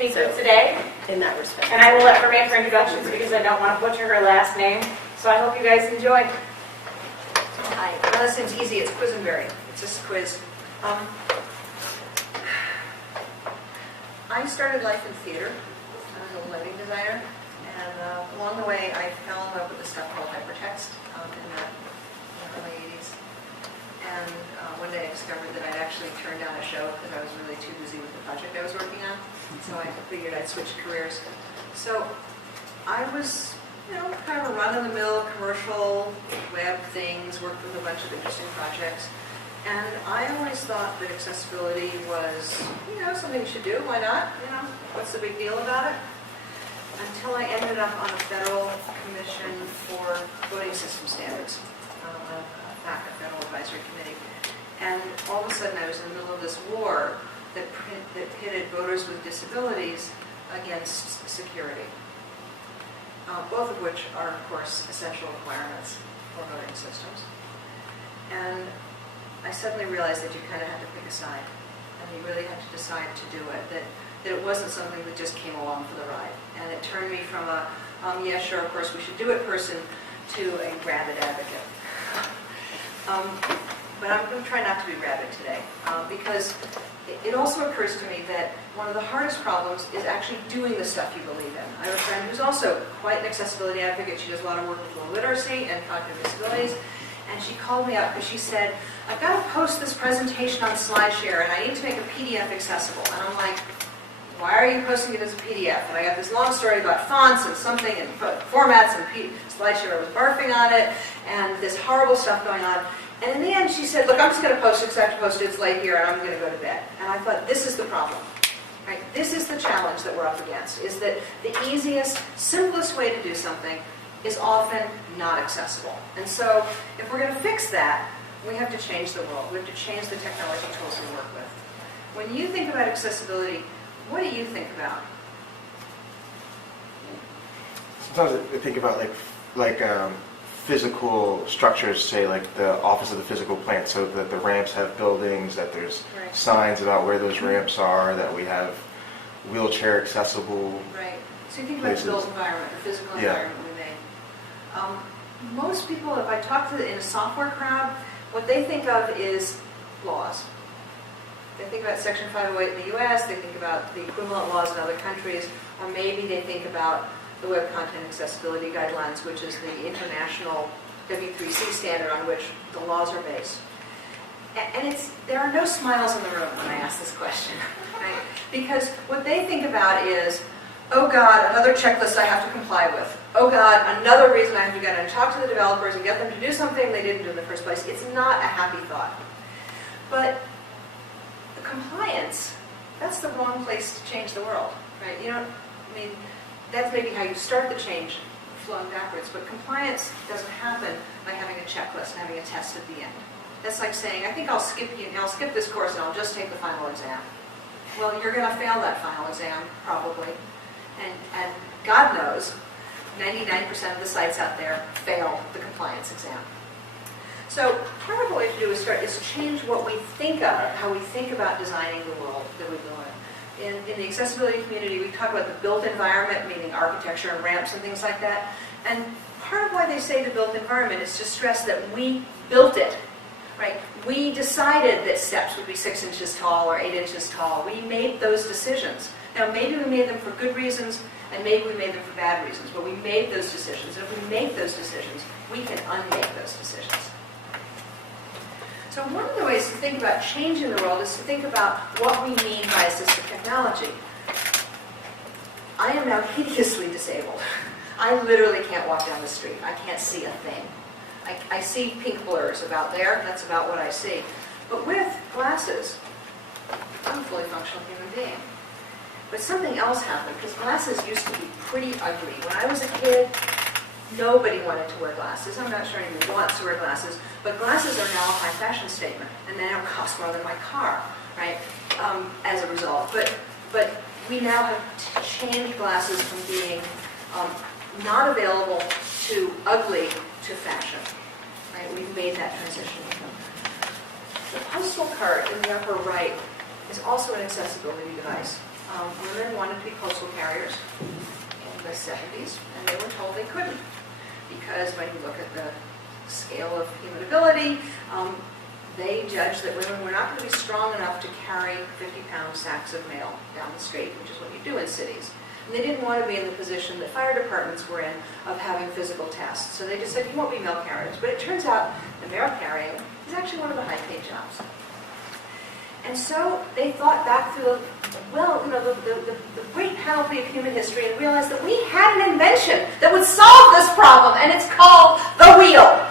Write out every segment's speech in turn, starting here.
speaker today, in that respect. and I will let her make her introductions because I don't want to butcher her last name. So I hope you guys enjoy. Hi, well, this seems easy. It's Quesenbery. It's just a quiz. I started life in theater. I was a lighting designer, and along the way, I fell in love with this stuff called hypertext in the early 80s. And one day I discovered that I'd actually turned down a show because I was really too busy with the project I was working on. So I figured I'd switch careers. So I was, kind of a run-of-the-mill commercial web things, worked with a bunch of interesting projects. And I always thought that accessibility was, something you should do. Why not? What's the big deal about it? Until I ended up on a federal commission for voting system standards, a federal advisory committee. And all of a sudden I was in the middle of this war that pitted voters with disabilities against security. Both of which are, of course, essential requirements for voting systems. And I suddenly realized that you kind of had to pick a side, and you really had to decide to do it, that it wasn't something that just came along for the ride. And it turned me from a, yeah, sure, of course, we should do it person to a rabid advocate. But I'm going to try not to be rabid today, because it also occurs to me that one of the hardest problems is actually doing the stuff you believe in. I have a friend who's also quite an accessibility advocate. She does a lot of work with low literacy and cognitive disabilities. And she called me up because she said, I've got to post this presentation on SlideShare and I need to make a PDF accessible. And I'm like, why are you posting it as a PDF? And I got this long story about fonts and something and formats and SlideShare was barfing on it and this horrible stuff going on. And in the end, she said, look, I'm just going to post it because I have to post it. It's late here and I'm going to go to bed. And I thought, this is the problem. Right? This is the challenge that we're up against, is that the easiest, simplest way to do something is often not accessible. And so if we're going to fix that, we have to change the world. We have to change the technology tools we work with. When you think about accessibility, what do you think about? Sometimes I think about like physical structures, say like the office of the physical plant, so that the ramps have buildings, that there's Right. signs about where those ramps are, that we have wheelchair accessible. Right. So you think about the built environment, the physical environment we made. Most people, if I talk to in a software crowd, what they think of is laws. They think about Section 508 in the US, they think about the equivalent laws in other countries, or maybe they think about the Web Content Accessibility Guidelines, which is the international W3C standard on which the laws are based. And there are no smiles in the room when I ask this question, right? Because what they think about is, oh God, another checklist I have to comply with. Oh God, another reason I have to get in and talk to the developers and get them to do something they didn't do in the first place. It's not a happy thought. But the compliance, that's the wrong place to change the world, right? That's maybe how you start the change, flowing backwards. But compliance doesn't happen by having a checklist and having a test at the end. That's like saying, I think I'll skip this course and I'll just take the final exam. Well, you're going to fail that final exam, probably. And God knows, 99% of the sites out there fail the compliance exam. So part of what we have to do is change what we think of, how we think about designing the world that we live in. In the accessibility community, we talk about the built environment, meaning architecture and ramps and things like that. And part of why they say the built environment is to stress that we built it. Right? We decided that steps would be 6 inches tall or 8 inches tall. We made those decisions. Now, maybe we made them for good reasons, and maybe we made them for bad reasons, but we made those decisions. And if we make those decisions, we can unmake those decisions. So one of the ways to think about changing the world is to think about what we mean by assistive technology. I am now hideously disabled. I literally can't walk down the street. I can't see a thing. I see pink blurs about there. That's about what I see. But with glasses, I'm a fully functional human being. But something else happened, because glasses used to be pretty ugly. When I was a kid, nobody wanted to wear glasses. I'm not sure anyone wants to wear glasses, but glasses are now a high fashion statement, and they now cost more than my car, right, as a result. But we now have changed glasses from being not available to ugly to fashion. Right? We've made that transition. The postal card in the upper right is also an accessibility device. Women wanted to be postal carriers in the 70s, and they were told they couldn't, because when you look at the scale of human ability, they judged that women were not going to be strong enough to carry 50-pound sacks of mail down the street, which is what you do in cities. And they didn't want to be in the position that fire departments were in of having physical tests. So they just said, you won't be mail carriers. But it turns out the mail carrying is actually one of the high-paid jobs. And so they thought back through the great panoply of human history and realized that we had an invention that would solve this problem, and it's called the wheel.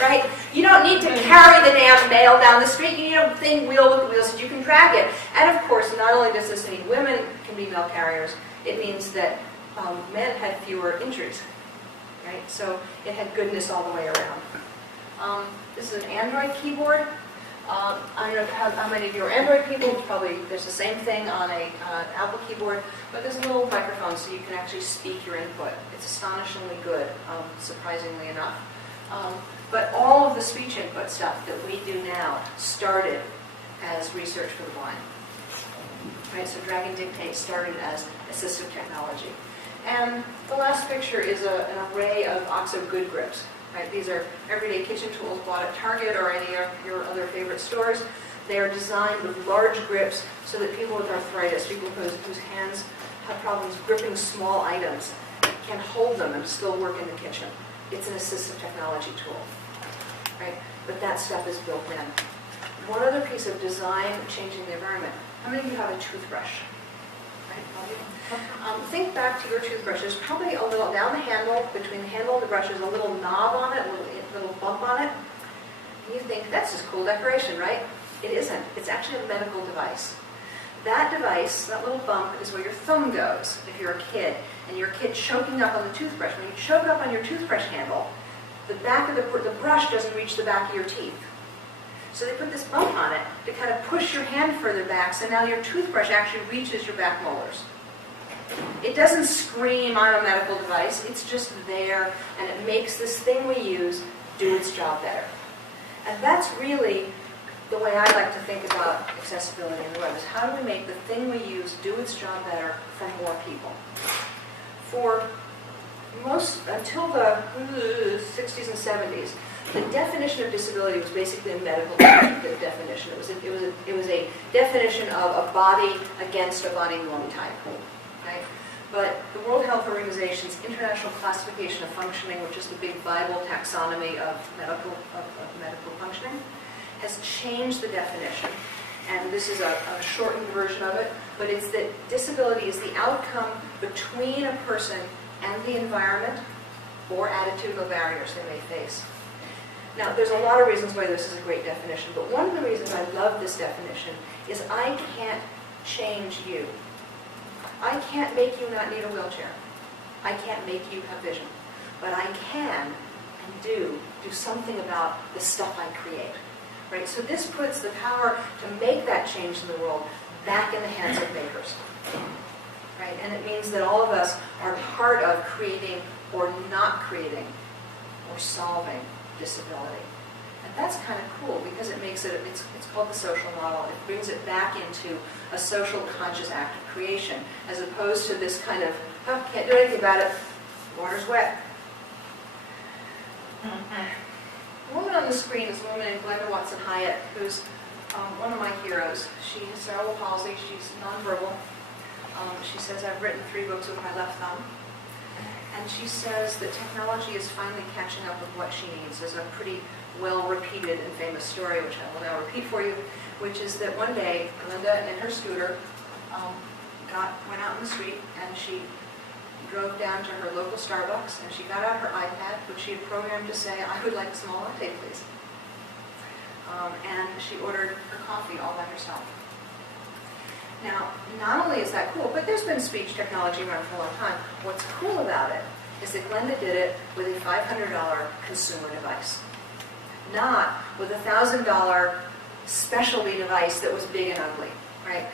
Right? You don't need to carry the damn mail down the street. You need a thin wheel with wheels that you can drag it. And of course, not only does this mean women can be mail carriers, it means that men had fewer injuries. Right? So it had goodness all the way around. This is an Android keyboard. I don't know how many of you are Android people. Probably there's the same thing on an Apple keyboard, but there's a little microphone so you can actually speak your input. It's astonishingly good, surprisingly enough. But all of the speech input stuff that we do now started as research for the blind. Right? So Drag and Dictate started as assistive technology. And the last picture is an array of OXO good grips. Right? These are everyday kitchen tools bought at Target or any of your other favorite stores. They are designed with large grips so that people with arthritis, people whose hands have problems gripping small items, can hold them and still work in the kitchen. It's an assistive technology tool. Right? But that stuff is built in. One other piece of design changing the environment. How many of you have a toothbrush? Right? Think back to your toothbrush. There's probably a little, down the handle, between the handle and the brush, there's a little knob on it, a little bump on it. And you think, that's just cool decoration, right? It isn't. It's actually a medical device. That device, that little bump, is where your thumb goes if you're a kid. And you're a kid choking up on the toothbrush. When you choke up on your toothbrush handle, the back of the brush doesn't reach the back of your teeth. So they put this bump on it to kind of push your hand further back, so now your toothbrush actually reaches your back molars. It doesn't scream, I'm a medical device. It's just there, and it makes this thing we use do its job better. And that's really the way I like to think about accessibility in the web, is how do we make the thing we use do its job better for more people? For most, until the 60s and 70s, the definition of disability was basically a medical definition. It was a definition of a body against a body norm type. Right? But the World Health Organization's International Classification of Functioning, which is the big Bible taxonomy of medical functioning, has changed the definition. And this is a shortened version of it, but it's that disability is the outcome between a person and the environment or attitudinal barriers they may face. Now, there's a lot of reasons why this is a great definition, but one of the reasons I love this definition is I can't change you. I can't make you not need a wheelchair. I can't make you have vision. But I can and do something about the stuff I create. Right? So this puts the power to make that change in the world back in the hands of makers. Right? And it means that all of us are part of creating or not creating or solving disability. And that's kind of cool because it makes it's called the social model. It brings it back into a social conscious act of creation as opposed to this kind of, oh, can't do anything about it, water's wet. The woman on the screen is a woman named Glenda Watson Hyatt, who's one of my heroes. She has cerebral palsy. She's nonverbal. She says, I've written 3 books with my left thumb. And she says that technology is finally catching up with what she needs. There's a pretty well-repeated and famous story, which I will now repeat for you, which is that one day, Glenda in her scooter went out in the street, and she drove down to her local Starbucks, and she got out her iPad, which she had programmed to say, I would like a small latte, please. And she ordered her coffee all by herself. Now, not only is that cool, but there's been speech technology around for a long time. What's cool about it is that Glenda did it with a $500 consumer device, not with a $1,000 specialty device that was big and ugly, right?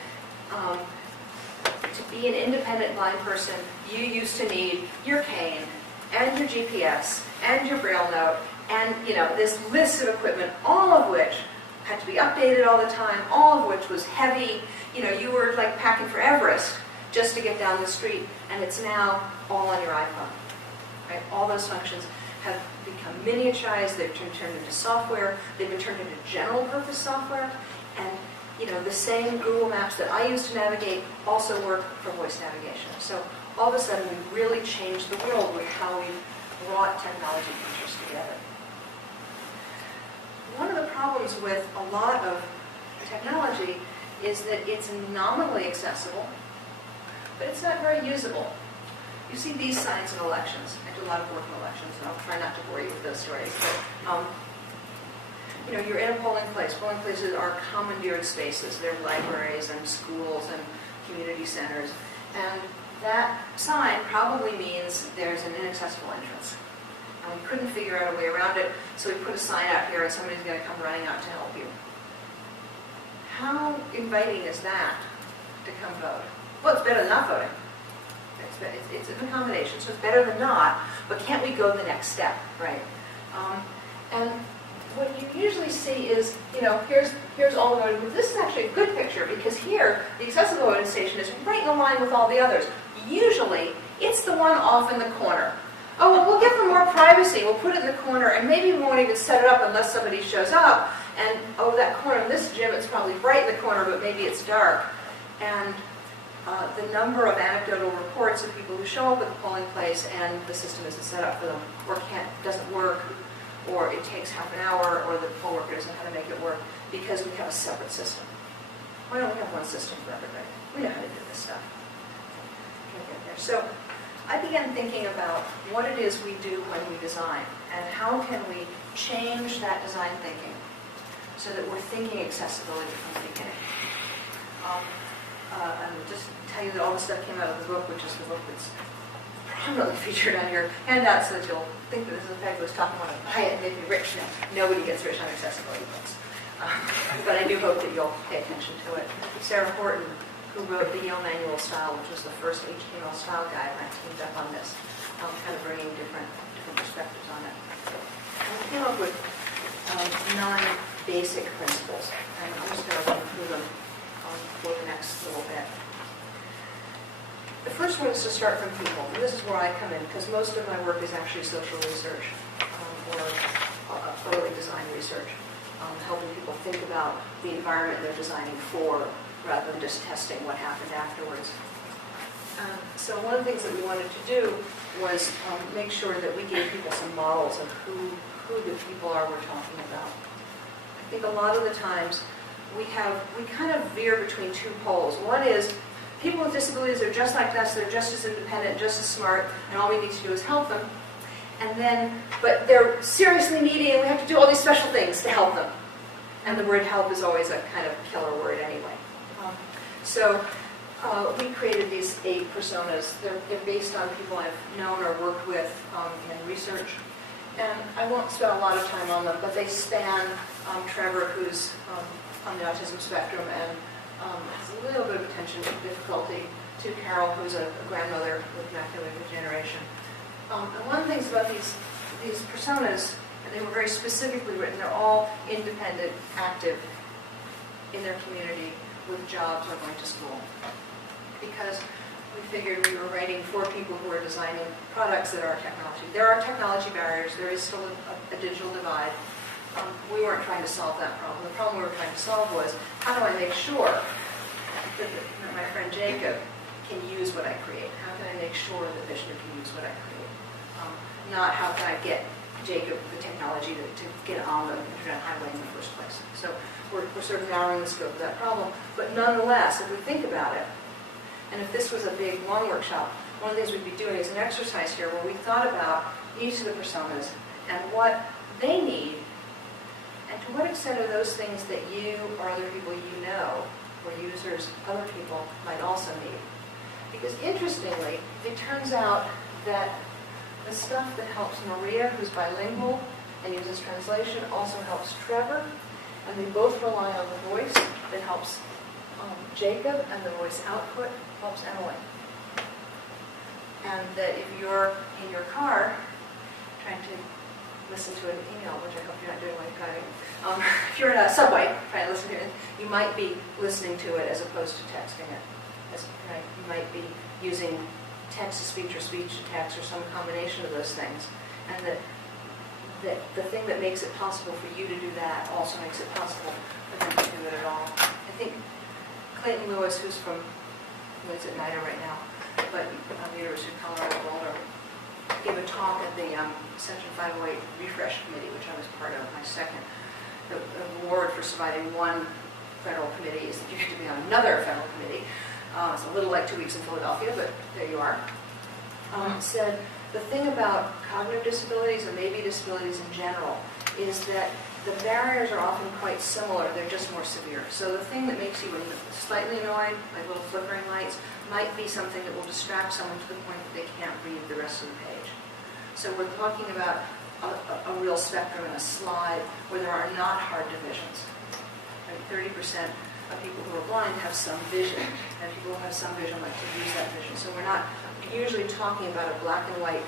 To be an independent blind person, you used to need your cane and your GPS and your braille note and, this list of equipment, all of which had to be updated all the time, all of which was heavy. You know, you were like packing for Everest just to get down the street, and it's now all on your iPhone, right? All those functions have become miniaturized, they've been turned into software, they've been turned into general purpose software, and you know, the same Google Maps that I use to navigate also work for voice navigation. So all of a sudden we really changed the world with how we brought technology features together. One of the problems with a lot of technology is that it's nominally accessible, but it's not very usable. You see these signs in elections. I do a lot of work in elections, and I'll try not to bore you with those stories. But, you know, you're in a polling place. Polling places are commandeered spaces. They're libraries and schools and community centers. And that sign probably means there's an inaccessible entrance. And we couldn't figure out a way around it, so we put a sign out here and somebody's going to come running out to help you. How inviting is that to come vote? Well, it's better than not voting. It's an accommodation, so it's better than not, but can't we go the next step, right? And what you usually see is, you know, here's all the voting booths. This is actually a good picture because here, the accessible voting station is right in line with all the others. Usually, it's the one off in the corner. Oh, well, we'll give them more privacy. We'll put it in the corner, and maybe we won't even set it up unless somebody shows up. And, oh, that corner in this gym, it's probably bright in the corner, but maybe it's dark. And the number of anecdotal reports of people who show up at the polling place and the system isn't set up for them, or doesn't work, or it takes half an hour, or the poll worker doesn't know how to make it work because we have a separate system. Why don't we have one system for everybody? We know how to do this stuff. Can't get there. So I began thinking about what it is we do when we design, and how can we change that design thinking so that we're thinking accessibility from the beginning. And just tell you that all the stuff came out of the book, which is the book that's prominently featured on your handout, so that you'll think that this is a fabulous talk and want to buy it and make me rich. No, nobody gets rich on accessibility books. But I do hope that you'll pay attention to it. Sarah Horton, who wrote the Yale Manual Style, which was the first HTML style guide, and I teamed up on this, kind of bringing different perspectives on it. And we came up with 9 basic principles, and I'm just going to run through them for the next little bit. The first one is to start from people, and this is where I come in, because most of my work is actually social research or early design research, helping people think about the environment they're designing for, rather than just testing what happened afterwards. So one of the things that we wanted to do was make sure that we gave people some models of who the people are we're talking about. I think a lot of the times we kind of veer between 2 poles. One is people with disabilities are just like us, they're just as independent, just as smart, and all we need to do is help them. And then, but they're seriously needy and we have to do all these special things to help them. And the word help is always a kind of killer word anyway. So we created these 8 personas. They're based on people I've known or worked with in research. And I won't spend a lot of time on them, but they span Trevor, who's on the autism spectrum and has a little bit of attention difficulty, to Carol, who's a grandmother with macular degeneration. And one of the things about these personas, and they were very specifically written, they're all independent, active in their community with jobs or going to school. Because we figured we were writing for people who are designing products that are technology. There are technology barriers. There is still a digital divide. We weren't trying to solve that problem. The problem we were trying to solve was, how do I make sure that my friend Jacob can use what I create? How can I make sure that Vishnu can use what I create? Not how can I get Jacob the technology to get on the internet highway in the first place. So we're sort of narrowing the scope of that problem. But nonetheless, if we think about it, and if this was a big, long workshop, one of the things we'd be doing is an exercise here where we thought about each of the personas and what they need, and to what extent are those things that you or other people you know, or users, other people, might also need. Because interestingly, it turns out that the stuff that helps Maria, who's bilingual and uses translation, also helps Trevor, and they both rely on the voice that helps Jacob, and the voice output helps Emily. And that if you're in your car trying to listen to an email, which I hope you're not doing while you're driving, if if you're in a subway trying to listen to it, you might be listening to it as opposed to texting it. Right? You might be using text-to-speech or speech-to-text or some combination of those things. And the thing that makes it possible for you to do that also makes it possible for them to do it at all. I think Clayton Lewis, who's at NIDA right now, but the University of Colorado Boulder, gave a talk at the Section 508 Refresh Committee, which I was part of, my second. The award for surviving one federal committee is that you get to be on another federal committee. It's a little like 2 weeks in Philadelphia, but there you are. Said the thing about cognitive disabilities, or maybe disabilities in general, is that the barriers are often quite similar, they're just more severe. So the thing that makes you slightly annoyed, like little flickering lights, might be something that will distract someone to the point that they can't read the rest of the page. So we're talking about a real spectrum and a slide where there are not hard divisions. 30% of people who are blind have some vision, and people who have some vision like to use that vision. So we're not usually talking about a black and white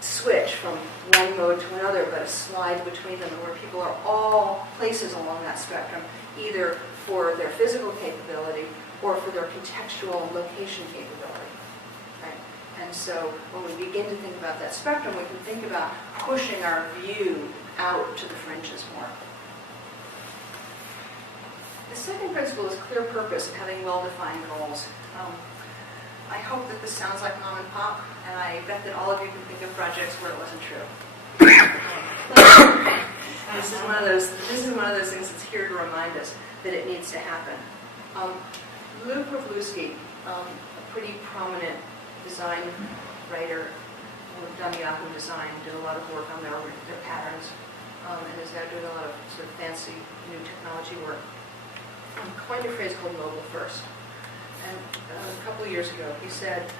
switch from one mode to another, but a slide between them, where people are all places along that spectrum, either for their physical capability or for their contextual location capability. Right? And so when we begin to think about that spectrum, we can think about pushing our view out to the fringes more. The second principle is clear purpose and having well-defined goals. I hope that this sounds like mom and pop, and I bet that all of you can think of projects where it wasn't true. This is one of those things that's here to remind us that it needs to happen. Lou Pavlowski, a pretty prominent design writer who done Yahoo Design, did a lot of work on their patterns, and is now doing a lot of sort of fancy new technology work. Coined a phrase called mobile first. And a couple of years ago, he said,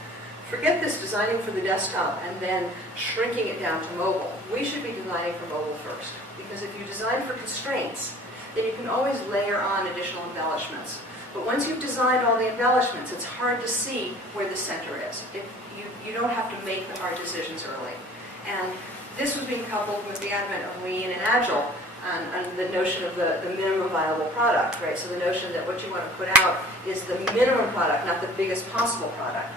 forget this designing for the desktop and then shrinking it down to mobile. We should be designing for mobile first. Because if you design for constraints, then you can always layer on additional embellishments. But once you've designed all the embellishments, it's hard to see where the center is. You don't have to make the hard decisions early. And this was being coupled with the advent of Lean and Agile, and the notion of the minimum viable product, right? So the notion that what you want to put out is the minimum product, not the biggest possible product.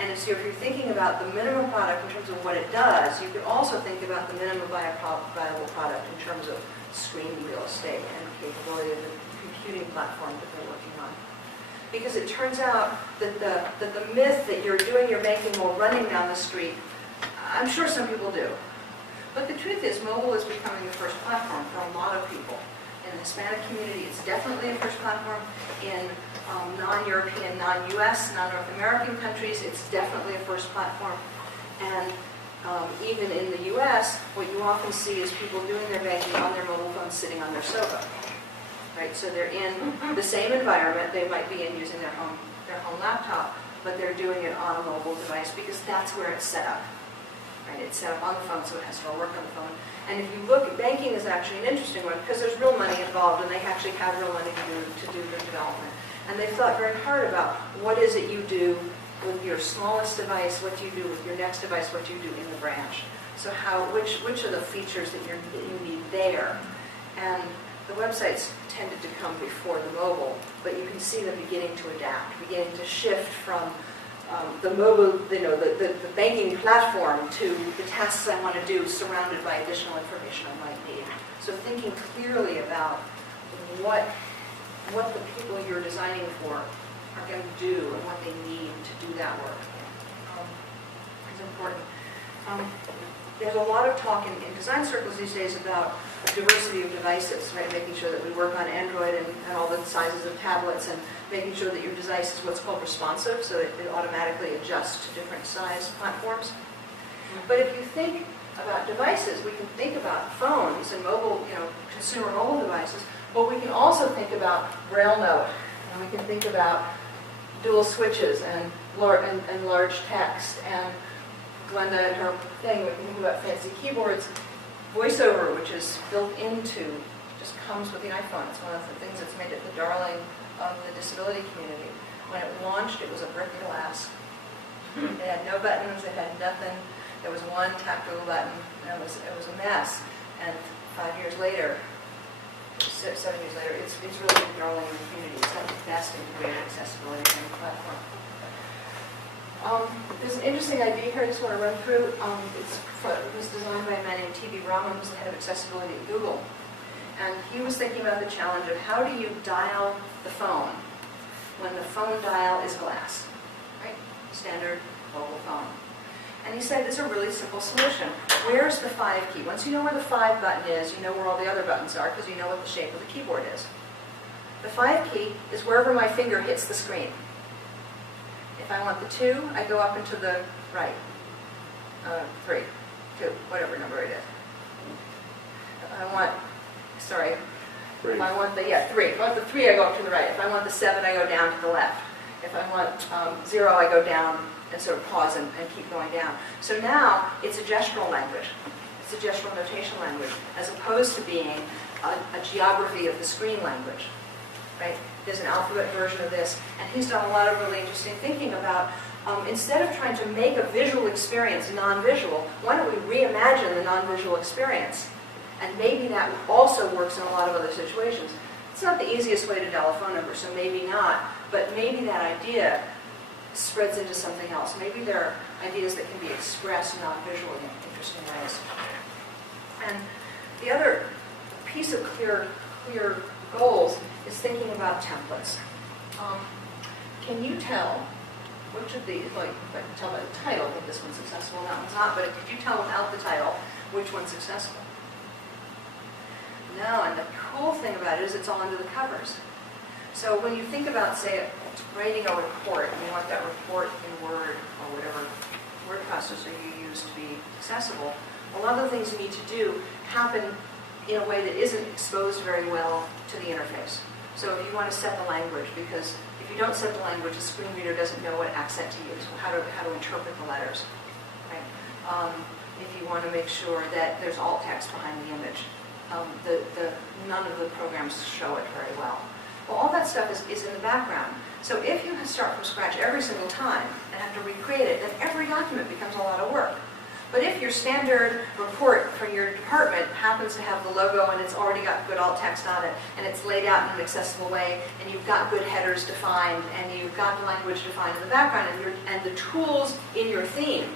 And so if you're thinking about the minimum product in terms of what it does, you could also think about the minimum viable product in terms of screen real estate and capability of the computing platform that they're working on. Because it turns out that the myth that you're doing your banking while running down the street, I'm sure some people do. But the truth is, mobile is becoming the first platform for a lot of people. In the Hispanic community, it's definitely a first platform. In non-European, non-US, non-North American countries, it's definitely a first platform. And even in the US, what you often see is people doing their banking on their mobile phones sitting on their sofa. Right? So they're in the same environment. They might be in using their home laptop, but they're doing it on a mobile device because that's where it's set up. Right? It's set up on the phone, so it has to all work on the phone. And if you look, banking is actually an interesting one because there's real money involved, and they actually have real money to do the development. And they've thought very hard about what is it you do with your smallest device, what do you do with your next device, what do you do in the branch. So which are the features that you need there? And the websites tended to come before the mobile, but you can see them beginning to adapt, beginning to shift from the mobile, the banking platform to the tasks I want to do surrounded by additional information I might need. So thinking clearly about what the people you're designing for are going to do and what they need to do that work is important. There's a lot of talk in design circles these days about diversity of devices, right? Making sure that we work on Android and all the sizes of tablets, and making sure that your device is what's called responsive, so it automatically adjusts to different size platforms. But if you think about devices, we can think about phones and mobile, consumer mobile devices, but we can also think about Braille note, and we can think about dual switches and large text, and Glenda and her thing, we can think about fancy keyboards. VoiceOver, which is built into, just comes with the iPhone. It's one of the things that's made it the darling of the disability community. When it launched, it was a brick of glass. It had no buttons, it had nothing. There was one tactile button, and it was a mess. And 5 years later, 7 years later, it's really been growing in the community. It's got the best integrated accessibility training platform. There's an interesting idea here I just want to run through. It was designed by a man named T.B. Raman, who's the head of accessibility at Google. And he was thinking about the challenge of how do you dial the phone when the phone dial is glass, right? Standard mobile phone. And he said, there's a really simple solution. Where's the 5 key? Once you know where the 5 button is, you know where all the other buttons are because you know what the shape of the keyboard is. The 5 key is wherever my finger hits the screen. If I want the 2, I go up and to the right. 3, 2, whatever number it is. If I want, sorry, if I want the, 3. If I want the 3, I go up to the right. If I want the 7, I go down to the left. If I want 0, I go down and sort of pause and keep going down. So now it's a gestural language. It's a gestural notation language, as opposed to being a geography of the screen language. Right? There's an alphabet version of this, and he's done a lot of really interesting thinking about, instead of trying to make a visual experience non-visual, why don't we reimagine the non-visual experience? And maybe that also works in a lot of other situations. It's not the easiest way to dial a phone number, so maybe not, but maybe that idea spreads into something else. Maybe there are ideas that can be expressed non-visually in interesting ways. And the other piece of clear goals is thinking about templates. Can you tell which of these, like if I can tell by the title that this one's successful and that one's not, but could you tell without the title which one's successful? No, and the cool thing about it is it's all under the covers. So when you think about, say, writing a report, and you want that report in Word or whatever word processor you use to be accessible, a lot of the things you need to do happen in a way that isn't exposed very well to the interface. So if you want to set the language, because if you don't set the language, the screen reader doesn't know what accent to use, how to interpret the letters. Right? If you want to make sure that there's alt text behind the image, none of the programs show it very well. Well, all that stuff is in the background. So if you start from scratch every single time and have to recreate it, then every document becomes a lot of work. But if your standard report from your department happens to have the logo and it's already got good alt text on it, and it's laid out in an accessible way, and you've got good headers defined, and you've got the language defined in the background, and the tools in your theme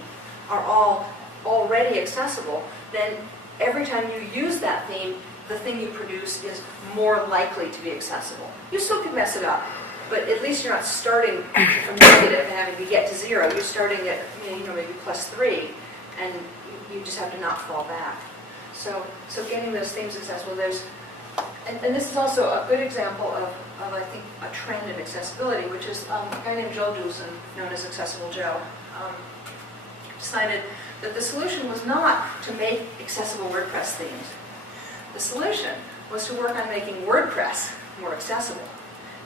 are all already accessible, then every time you use that theme, the thing you produce is more likely to be accessible. You still could mess it up, but at least you're not starting from negative and having to get to 0. You're starting at maybe +3, and you just have to not fall back. So getting those themes accessible, and this is also a good example of I think a trend in accessibility, which is a guy named Joel Dewson, known as Accessible Joe, decided that the solution was not to make accessible WordPress themes. The solution was to work on making WordPress more accessible,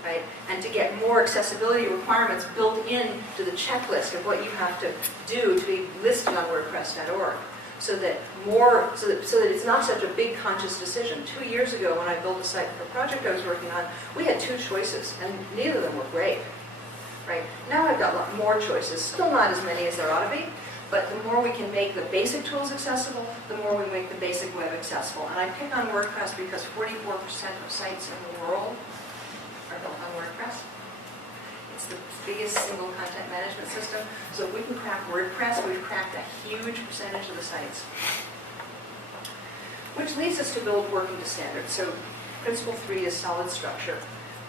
right? And to get more accessibility requirements built into the checklist of what you have to do to be listed on WordPress.org, so that it's not such a big conscious decision. 2 years ago, when I built a site for a project I was working on, we had 2 choices, and neither of them were great, right? Now I've got a lot more choices, still not as many as there ought to be. But the more we can make the basic tools accessible, the more we make the basic web accessible. And I pick on WordPress because 44% of sites in the world are built on WordPress. It's the biggest single content management system. So if we can crack WordPress, we've cracked a huge percentage of the sites. Which leads us to build working to standards. So principle 3 is solid structure.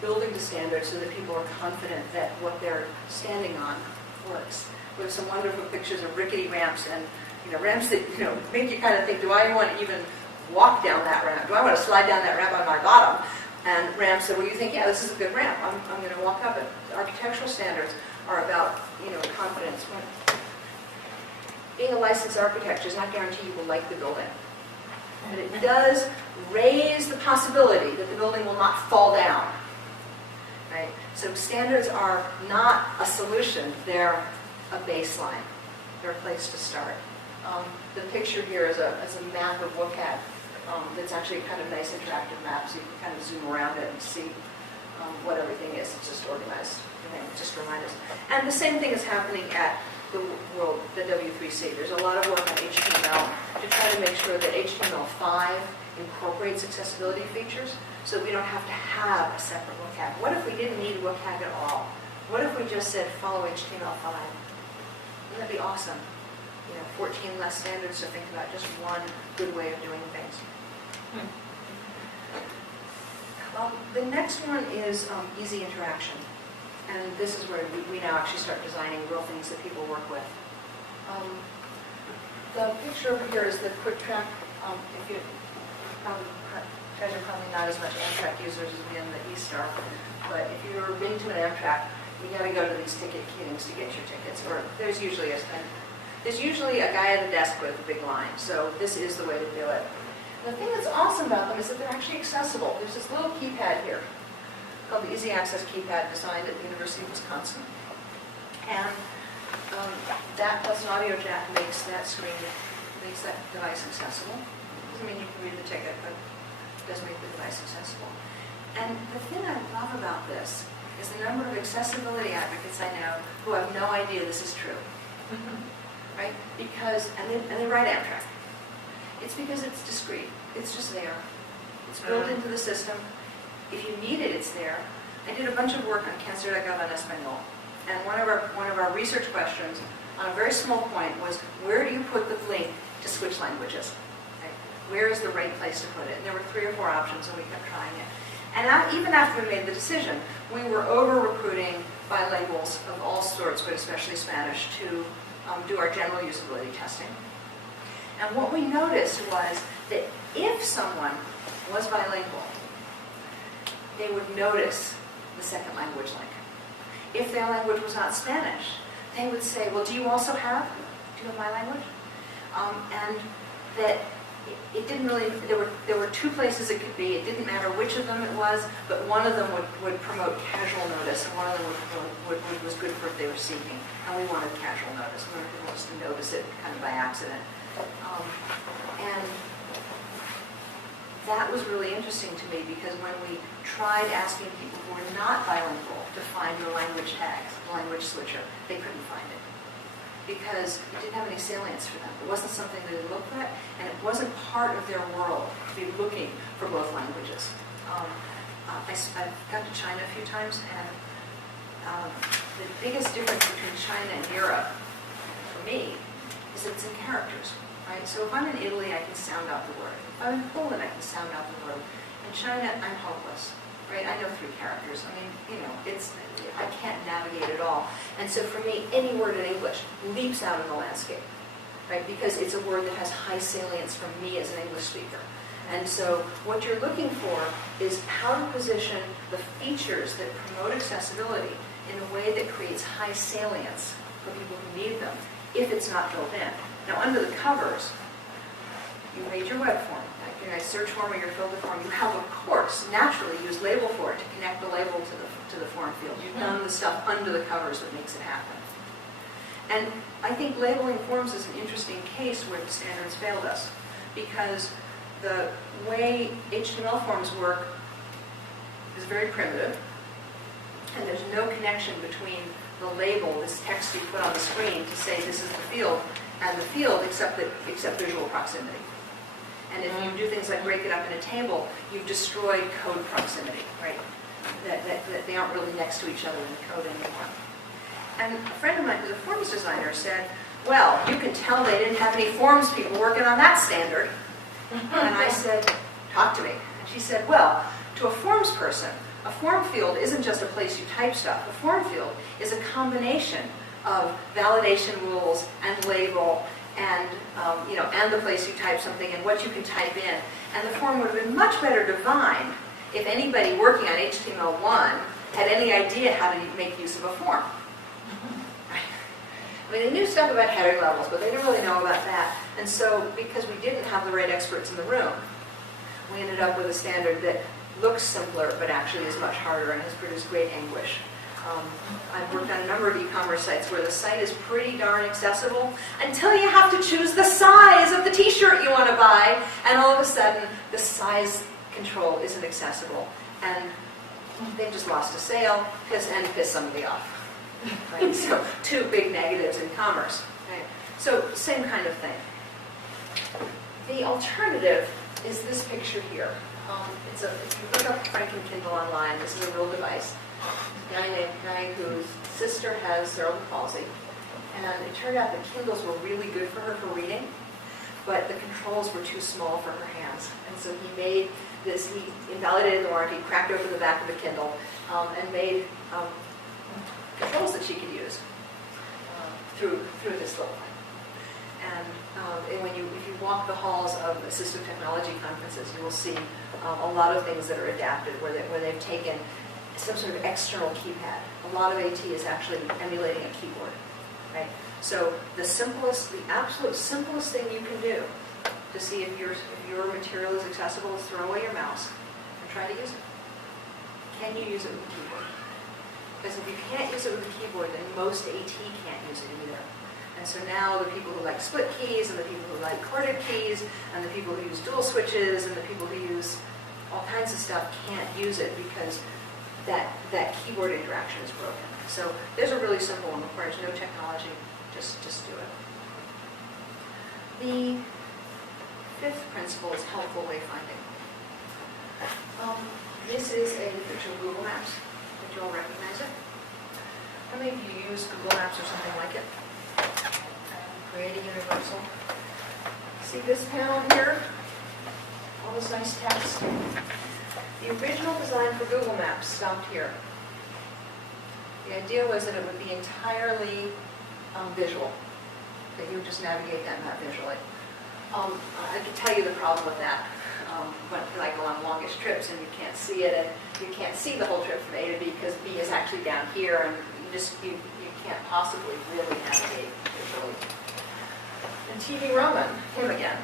Building to standards so that people are confident that what they're standing on works. We have some wonderful pictures of rickety ramps, and ramps that make you kind of think, do I want to even walk down that ramp? Do I want to slide down that ramp on my bottom? And ramps that, you think, yeah, this is a good ramp. I'm going to walk up it. Architectural standards are about confidence. Being a licensed architect does not guarantee you will like the building, but it does raise the possibility that the building will not fall down. Right? So standards are not a solution. They're a baseline. They're a place to start. The picture here is a map of WCAG that's actually kind of nice interactive map, so you can kind of zoom around it and see what everything is. It's just organized. Just to remind us. And the same thing is happening at the W3C. There's a lot of work on HTML to try to make sure that HTML5 incorporates accessibility features. so we don't have to have a separate WCAG. What if we didn't need WCAG at all? What if we just said follow HTML5? Wouldn't that be awesome? 14 less standards to think about, just one good way of doing things. The next one is easy interaction. And this is where we now actually start designing real things that people work with. The picture over here is the quick track. If you guys are probably not as much Amtrak users as me in the East are, but if you've ever been to an Amtrak, you got to go to these ticket queues to get your tickets. Or there's usually a guy at the desk with a big line. So this is the way to do it. And the thing that's awesome about them is that they're actually accessible. There's this little keypad here called the Easy Access Keypad, designed at the University of Wisconsin. And that plus an audio jack makes that device accessible. Doesn't mean you can read the ticket, but it does make the device accessible. And the thing I love about this is the number of accessibility advocates I know who have no idea this is true. Right? Because, and they write Amtrak. It's because it's discrete. It's just there. It's built into the system. If you need it, it's there. I did a bunch of work on Cancer.gov en Espanol. And one of our research questions on a very small point was, where do you put the link to switch languages? Okay. Where is the right place to put it? And there were 3 or 4 options, and we kept trying it. And even after we made the decision, we were over-recruiting bilinguals of all sorts, but especially Spanish, to do our general usability testing. And what we noticed was that if someone was bilingual, they would notice the second language link. If their language was not Spanish, they would say, well, do you have my language? And that it didn't really, there were 2 places it could be. It didn't matter which of them it was, but one of them would promote casual notice, and one of them was good for if they were seeking. And we wanted casual notice. We wanted people just to notice it kind of by accident. And that was really interesting to me, because when we tried asking people who were not bilingual to find the language tags, the language switcher, they couldn't find it, because it didn't have any salience for them. It wasn't something they looked at, and it wasn't part of their world to be looking for both languages. I've gone to China a few times, and the biggest difference between China and Europe, for me, is that it's in characters. Right? So if I'm in Italy, I can sound out the word. If I'm in Poland, I can sound out the word. In China, I'm hopeless. Right? I know 3 characters. I mean, I can't navigate it all. And so for me, any word in English leaps out in the landscape, right? Because it's a word that has high salience for me as an English speaker. And so what you're looking for is how to position the features that promote accessibility in a way that creates high salience for people who need them, if it's not built in. Now, under the covers, you made your web form, like your search form or your filter form. You have, of course, naturally used label for it to connect the label to the form field. You've done the stuff under the covers that makes it happen. And I think labeling forms is an interesting case where the standards failed us, because the way HTML forms work is very primitive, and there's no connection between the label, this text you put on the screen to say this is the field, and the field except visual proximity. And if you do things like break it up in a table, you've destroyed code proximity, right? That they aren't really next to each other in code anymore. And a friend of mine who's a forms designer said, well, you can tell they didn't have any forms people working on that standard. And I said, talk to me. And she said, well, to a forms person, a form field isn't just a place you type stuff. A form field is a combination of validation rules and label and and the place you type something and what you can type in. And the form would have been much better defined if anybody working on HTML1 had any idea how to make use of a form. I mean, they knew stuff about heading levels, but they didn't really know about that. And so, because we didn't have the right experts in the room, we ended up with a standard that looks simpler, but actually is much harder and has produced great anguish. I've worked on a number of e-commerce sites where the site is pretty darn accessible until you have to choose the size of the t-shirt you want to buy, and all of a sudden the size control isn't accessible, and they've just lost a sale and pissed somebody off. Right? So 2 big negatives in commerce. Right? So same kind of thing. The alternative is this picture here. If you look up Franken Kindle online, this is a real device. A guy whose sister has cerebral palsy, and it turned out that Kindles were really good for her for reading, but the controls were too small for her hands. And so he made this, he invalidated the warranty, cracked open the back of the Kindle, and made controls that she could use through this little thing. And if you walk the halls of Assistive Technology conferences, you will see a lot of things that are adapted, where they've taken some sort of external keypad. A lot of AT is actually emulating a keyboard, right? So the absolute simplest thing you can do to see if your material is accessible is throw away your mouse and try to use it. Can you use it with a keyboard? Because if you can't use it with a keyboard, then most AT can't use it either. And so now the people who like split keys, and the people who like corded keys, and the people who use dual switches, and the people who use all kinds of stuff can't use it because that keyboard interaction is broken. So there's a really simple one, requires no technology, just do it. The fifth principle is helpful wayfinding. This is a picture of Google Maps. Did you all recognize it? How many of you use Google Maps or something like it? Creating Universal. See this panel here? All this nice text. The original design for Google Maps stopped here. The idea was that it would be entirely visual, that you would just navigate that map visually. I can tell you the problem with that. When I go on longest trips and you can't see it, and you can't see the whole trip from A to B because B is actually down here, and you can't possibly really navigate visually. And TV Roman, him again,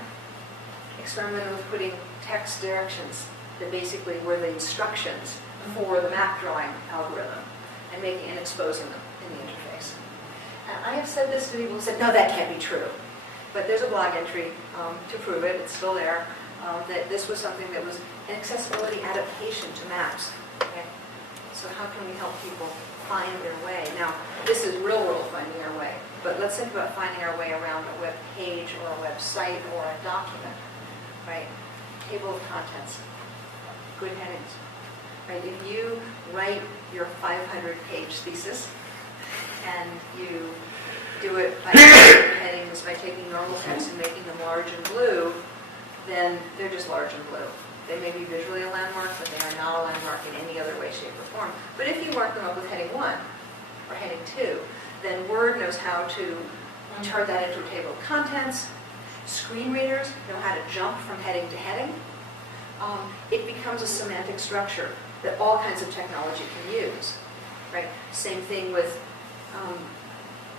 experimented with putting text directions that basically were the instructions for the map drawing algorithm and exposing them in the interface. And I have said this to people who said, no, that can't be true. But there's a blog entry to prove it, it's still there, that this was something that was an accessibility adaptation to maps. Okay? So how can we help people find their way? Now, this is real world finding our way, but let's think about finding our way around a web page or a website or a document, right? Table of contents, good headings, right? If you write your 500-page thesis and you do it by headings, by taking normal text and making them large and blue, then they're just large and blue. They may be visually a landmark, but they are not a landmark in any other way, shape, or form. But if you mark them up with heading 1 or heading 2, then Word knows how to turn that into a table of contents. Screen readers know how to jump from heading to heading. It becomes a semantic structure that all kinds of technology can use. Right? Same thing with,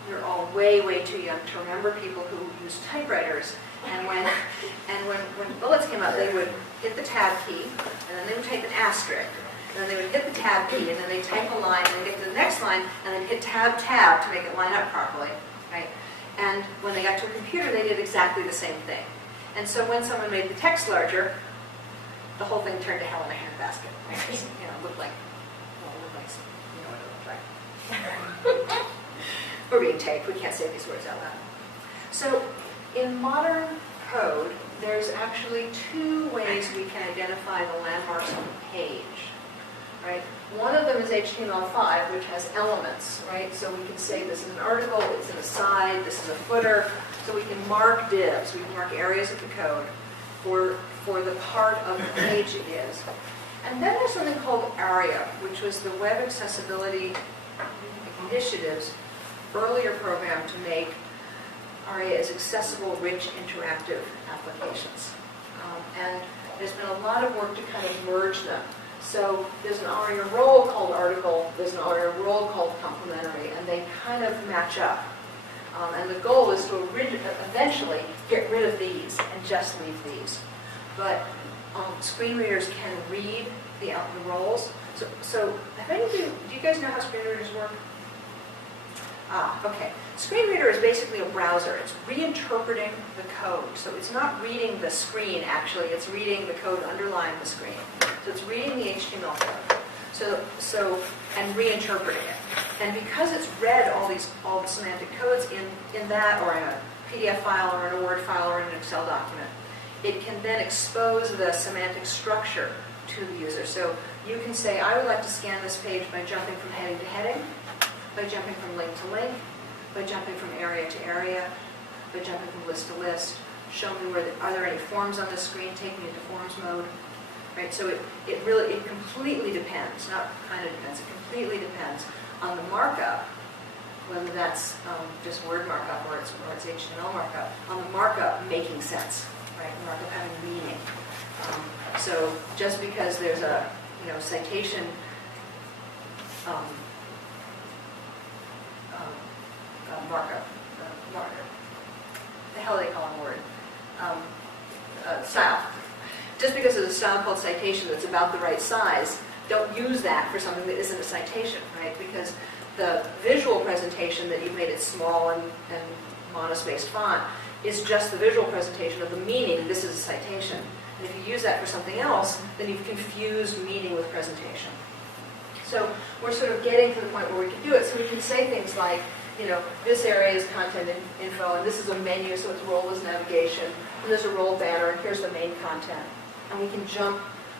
you're all way, way too young to remember people who used typewriters. And when bullets came out, they would hit the tab key, and then they would type an asterisk, and then they would hit the tab key, and then they type a line, and then get to the next line, and then hit tab to make it line up properly, right? And when they got to a computer, they did exactly the same thing. And so when someone made the text larger, the whole thing turned to hell in a handbasket. Right? It looked like, you know what it looked like. We're being taped. We can't say these words out loud. So in modern code, there's actually 2 ways we can identify the landmarks on the page. Right? One of them is HTML5, which has elements, right? So we can say this is an article, it's an aside, this is a footer. So we can mark divs, we can mark areas of the code for the part of the page it is. And then there's something called Area, which was the Web Accessibility Initiative's earlier program to make Area as accessible, rich, interactive applications. And there's been a lot of work to kind of merge them. So there's an ARIA role called article, there's an ARIA role called complementary, and they kind of match up. And the goal is to eventually get rid of these and just leave these. But screen readers can read the roles. So have any of you, do you guys know how screen readers work? Okay. Screen reader is basically a browser. It's reinterpreting the code. So it's not reading the screen, actually. It's reading the code underlying the screen. So it's reading the HTML code. And reinterpreting it. And because it's read all the semantic codes in that, or in a PDF file, or in a Word file, or in an Excel document, it can then expose the semantic structure to the user. So you can say, I would like to scan this page by jumping from heading to heading, by jumping from link to link, by jumping from area to area, by jumping from list to list. Show me are there any forms on the screen, take me into forms mode. Right? So it completely depends, not kind of depends, it completely depends on the markup, whether that's just word markup or it's HTML markup, on the markup making sense, right? Markup having meaning. So just because there's a citation markup, the hell they call a word, style. Just because there's a style called citation that's about the right size, don't use that for something that isn't a citation, right? Because the visual presentation that you've made it small and monospaced font is just the visual presentation of the meaning, this is a citation. And if you use that for something else, then you've confused meaning with presentation. So we're sort of getting to the point where we can do it. So we can say things like, this area is content info, and this is a menu, so its role is navigation, and there's a role banner, and here's the main content. And we can jump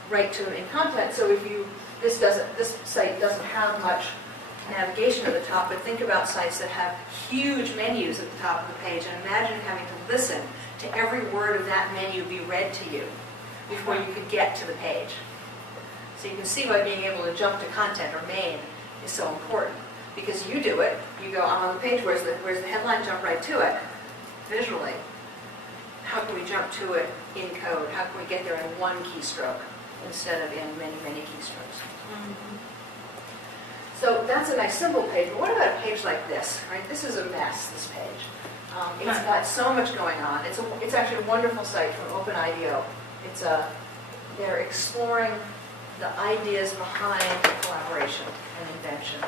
right to the main content. So if this site doesn't have much navigation at the top, but think about sites that have huge menus at the top of the page, and imagine having to listen to every word of that menu be read to you before you could get to the page. So you can see why being able to jump to content or main is so important. Because you do it, you go, I'm on the page, where's the headline, jump right to it, visually. How can we jump to it in code? How can we get there in one keystroke instead of in many, many keystrokes? Mm-hmm. So that's a nice simple page, but what about a page like this, right? This is a mess, this page. It's got so much going on. It's actually a wonderful site from OpenIDEO. They're exploring the ideas behind collaboration and invention.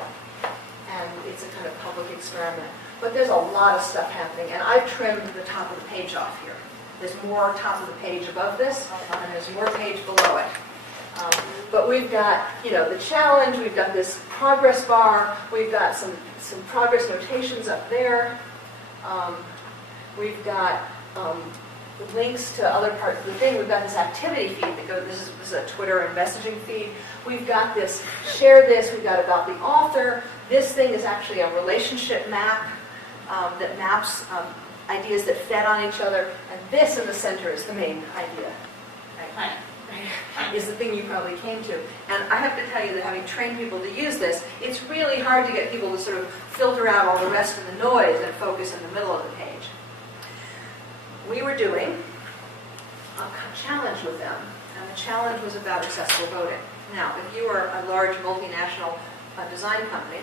And it's a kind of public experiment. But there's a lot of stuff happening, and I've trimmed the top of the page off here. There's more top of the page above this, and there's more page below it. But we've got, the challenge, we've got this progress bar, we've got some progress notations up there. We've got links to other parts of the thing. We've got this activity feed that goes, this is a Twitter and messaging feed. We've got this, share this, we've got about the author. This thing is actually a relationship map that maps ideas that fed on each other. And this in the center is the main idea. Right? Is the thing you probably came to. And I have to tell you that having trained people to use this, it's really hard to get people to sort of filter out all the rest of the noise and focus in the middle of the page. We were doing a challenge with them, and the challenge was about accessible voting. Now, if you are a large multinational design company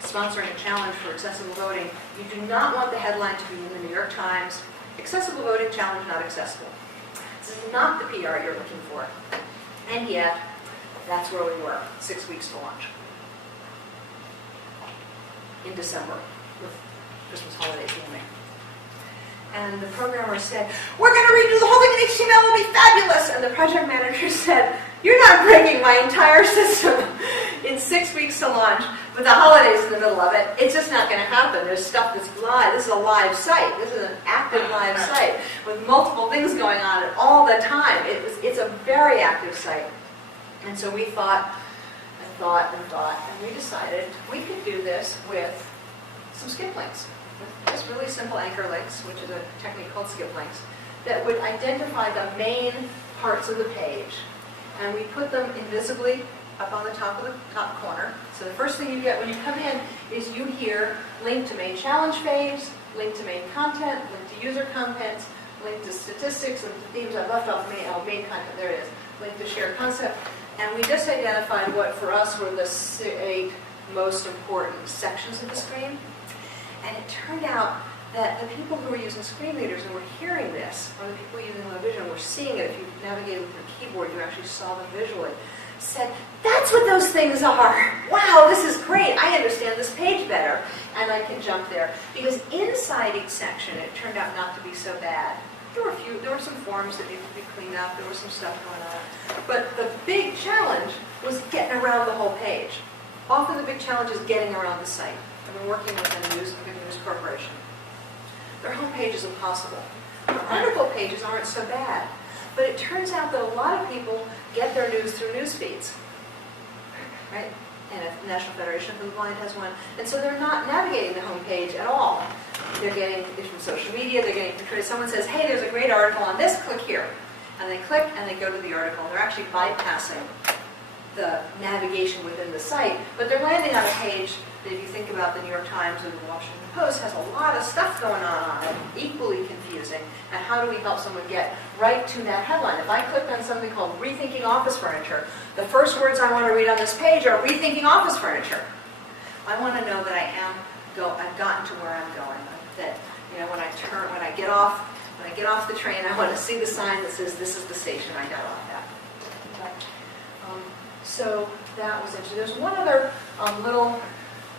sponsoring a challenge for accessible voting, you do not want the headline to be in the New York Times, accessible voting challenge not accessible. This is not the PR you're looking for. And yet, that's where we were, 6 weeks to launch. In December, with Christmas holidays looming. And the programmer said, we're going to redo the whole thing in HTML, it'll be fabulous. And the project manager said, you're not breaking my entire system in 6 weeks to launch with the holidays in the middle of it. It's just not going to happen. There's stuff that's live. This is a live site. This is an active live site with multiple things going on all the time. It's a very active site. And so we thought, and we decided we could do this with some skip links. Just really simple anchor links, which is a technique called skip links, that would identify the main parts of the page. And we put them invisibly up on the top corner. So the first thing you get when you come in is you hear link to main challenge phase, link to main content, link to user comments, link to statistics, link to themes. I left off main content, there it is, link to shared concept. And we just identified what for us were the 8 most important sections of the screen. And it turned out that the people who were using screen readers and were hearing this, or the people using low vision were seeing it, if you navigated with your keyboard, you actually saw them visually, said, that's what those things are. Wow, this is great. I understand this page better, and I can jump there. Because inside each section, it turned out not to be so bad. There were some forms that needed to be cleaned up. There was some stuff going on. But the big challenge was getting around the whole page. Often the big challenge is getting around the site. I've been working with a news corporation. Their homepage is impossible. Article pages aren't so bad. But it turns out that a lot of people get their news through news feeds, right? And the National Federation of the Blind has one. And so they're not navigating the homepage at all. They're getting it from social media, they're getting portrayed. Someone says, hey, there's a great article on this, click here. And they click and they go to the article. They're actually bypassing the navigation within the site, but they're landing on a page that, if you think about the New York Times or the Washington Post, has a lot of stuff going on it, equally confusing. And how do we help someone get right to that headline? If I clicked on something called Rethinking Office Furniture, the first words I want to read on this page are Rethinking Office Furniture. I want to know that I've gotten to where I'm going. That, you know, when I get off the train, I want to see the sign that says this is the station I got off at. Okay. So that was interesting. There's one other little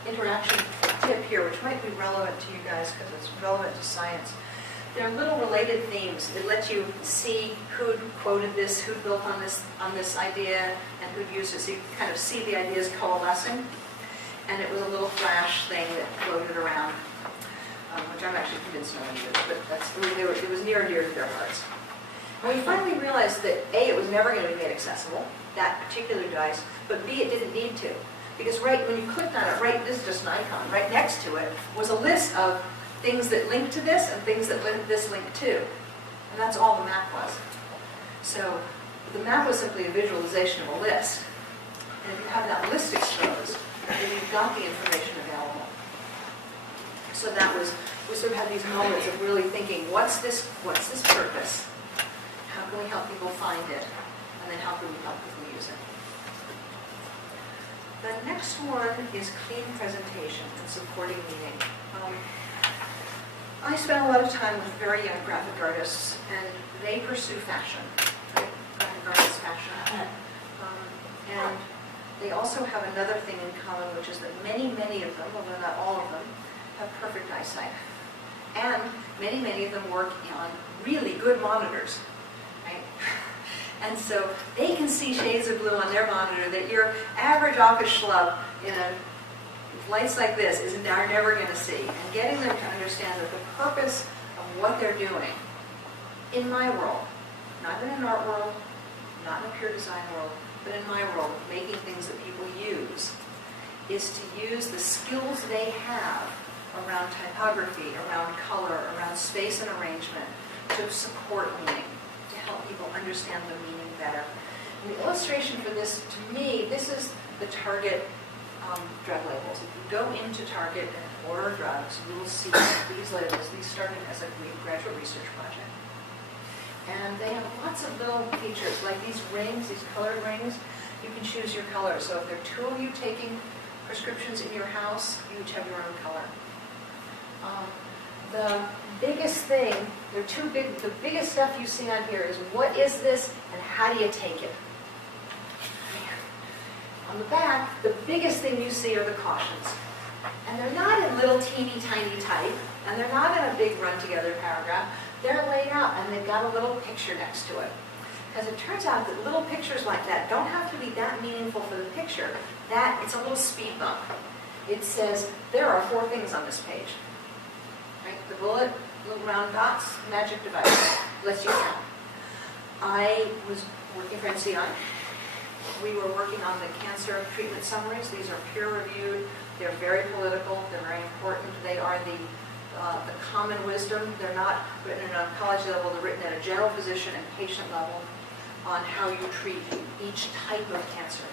interaction tip here, which might be relevant to you guys because it's relevant to science. There are little related themes. It lets you see who quoted this, who built on this idea, and who'd used it. So you kind of see the ideas coalescing. And it was a little flash thing that floated around, which I'm actually convinced no one used, but it was near and dear to their hearts. And we finally realized that A, it was never going to be made accessible, that particular device, but B, it didn't need to. Because right when you clicked on it, this is just an icon, right next to it was a list of things that link to this and things that this link to. And that's all the map was. So the map was simply a visualization of a list. And if you have that list exposed, then you've got the information available. So that was, we sort of had these moments of really thinking, what's this purpose? How can we help people find it? And then how can we help people use it? The next one is clean presentation and supporting meaning. I spend a lot of time with very young graphic artists, and they pursue fashion, right? Graphic artists fashion. And they also have another thing in common, which is that many of them, although not all of them, have perfect eyesight. And many of them work on really good monitors, right? And so they can see shades of blue on their monitor that your average office schlub in lights like this are never going to see. And getting them to understand that the purpose of what they're doing, in my world, not in an art world, not in a pure design world, but in my world, making things that people use, is to use the skills they have around typography, around color, around space and arrangement to support meaning, to help people understand the meaning better. And the illustration for this, to me, this is the Target drug labels. If you go into Target and order drugs, you will see these labels. These started as a graduate research project. And they have lots of little features, like these rings, these colored rings. You can choose your color. So if there are two of you taking prescriptions in your house, you each have your own color. The biggest thing, the biggest stuff you see on here is what is this and how do you take it? On the back, the biggest thing you see are the cautions. And they're not in little teeny tiny type, and they're not in a big run together paragraph. They're laid out and they've got a little picture next to it. Because it turns out that little pictures like that don't have to be that meaningful for the picture. It's a little speed bump. It says, there are 4 things on this page. Right? The bullet, little round dots, magic device. Lets you count. I was working for NCI. We were working on the cancer treatment summaries. These are peer-reviewed. They're very political. They're very important. They are the common wisdom. They're not written at an oncology level. They're written at a general physician and patient level on how you treat each type of cancer.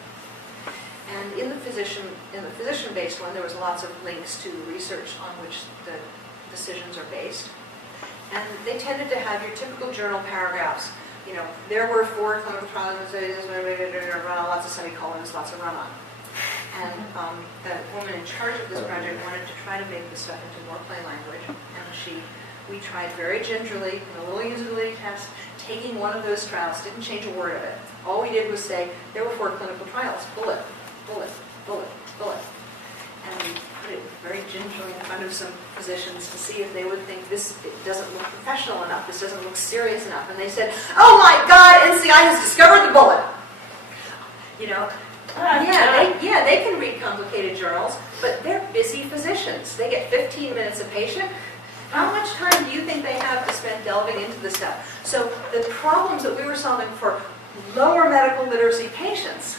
And in the physician-based one, there was lots of links to research on which the decisions are based. And they tended to have your typical journal paragraphs. You know, there were 4 clinical trials, lots of semicolons, lots of run-on. And the woman in charge of this project wanted to try to make this stuff into more plain language. And we tried very gingerly, in a little usability test, taking one of those trials, didn't change a word of it. All we did was say, there were 4 clinical trials, bullet, bullet, bullet, bullet. And we put it very gingerly in front of some physicians to see if they would think it doesn't look professional enough, this doesn't look serious enough. And they said, oh my God, NCI has discovered the bullet. You know, they can read complicated journals, but they're busy physicians. They get 15 minutes a patient, How much time do you think they have to spend delving into this stuff? So the problems that we were solving for lower medical literacy patients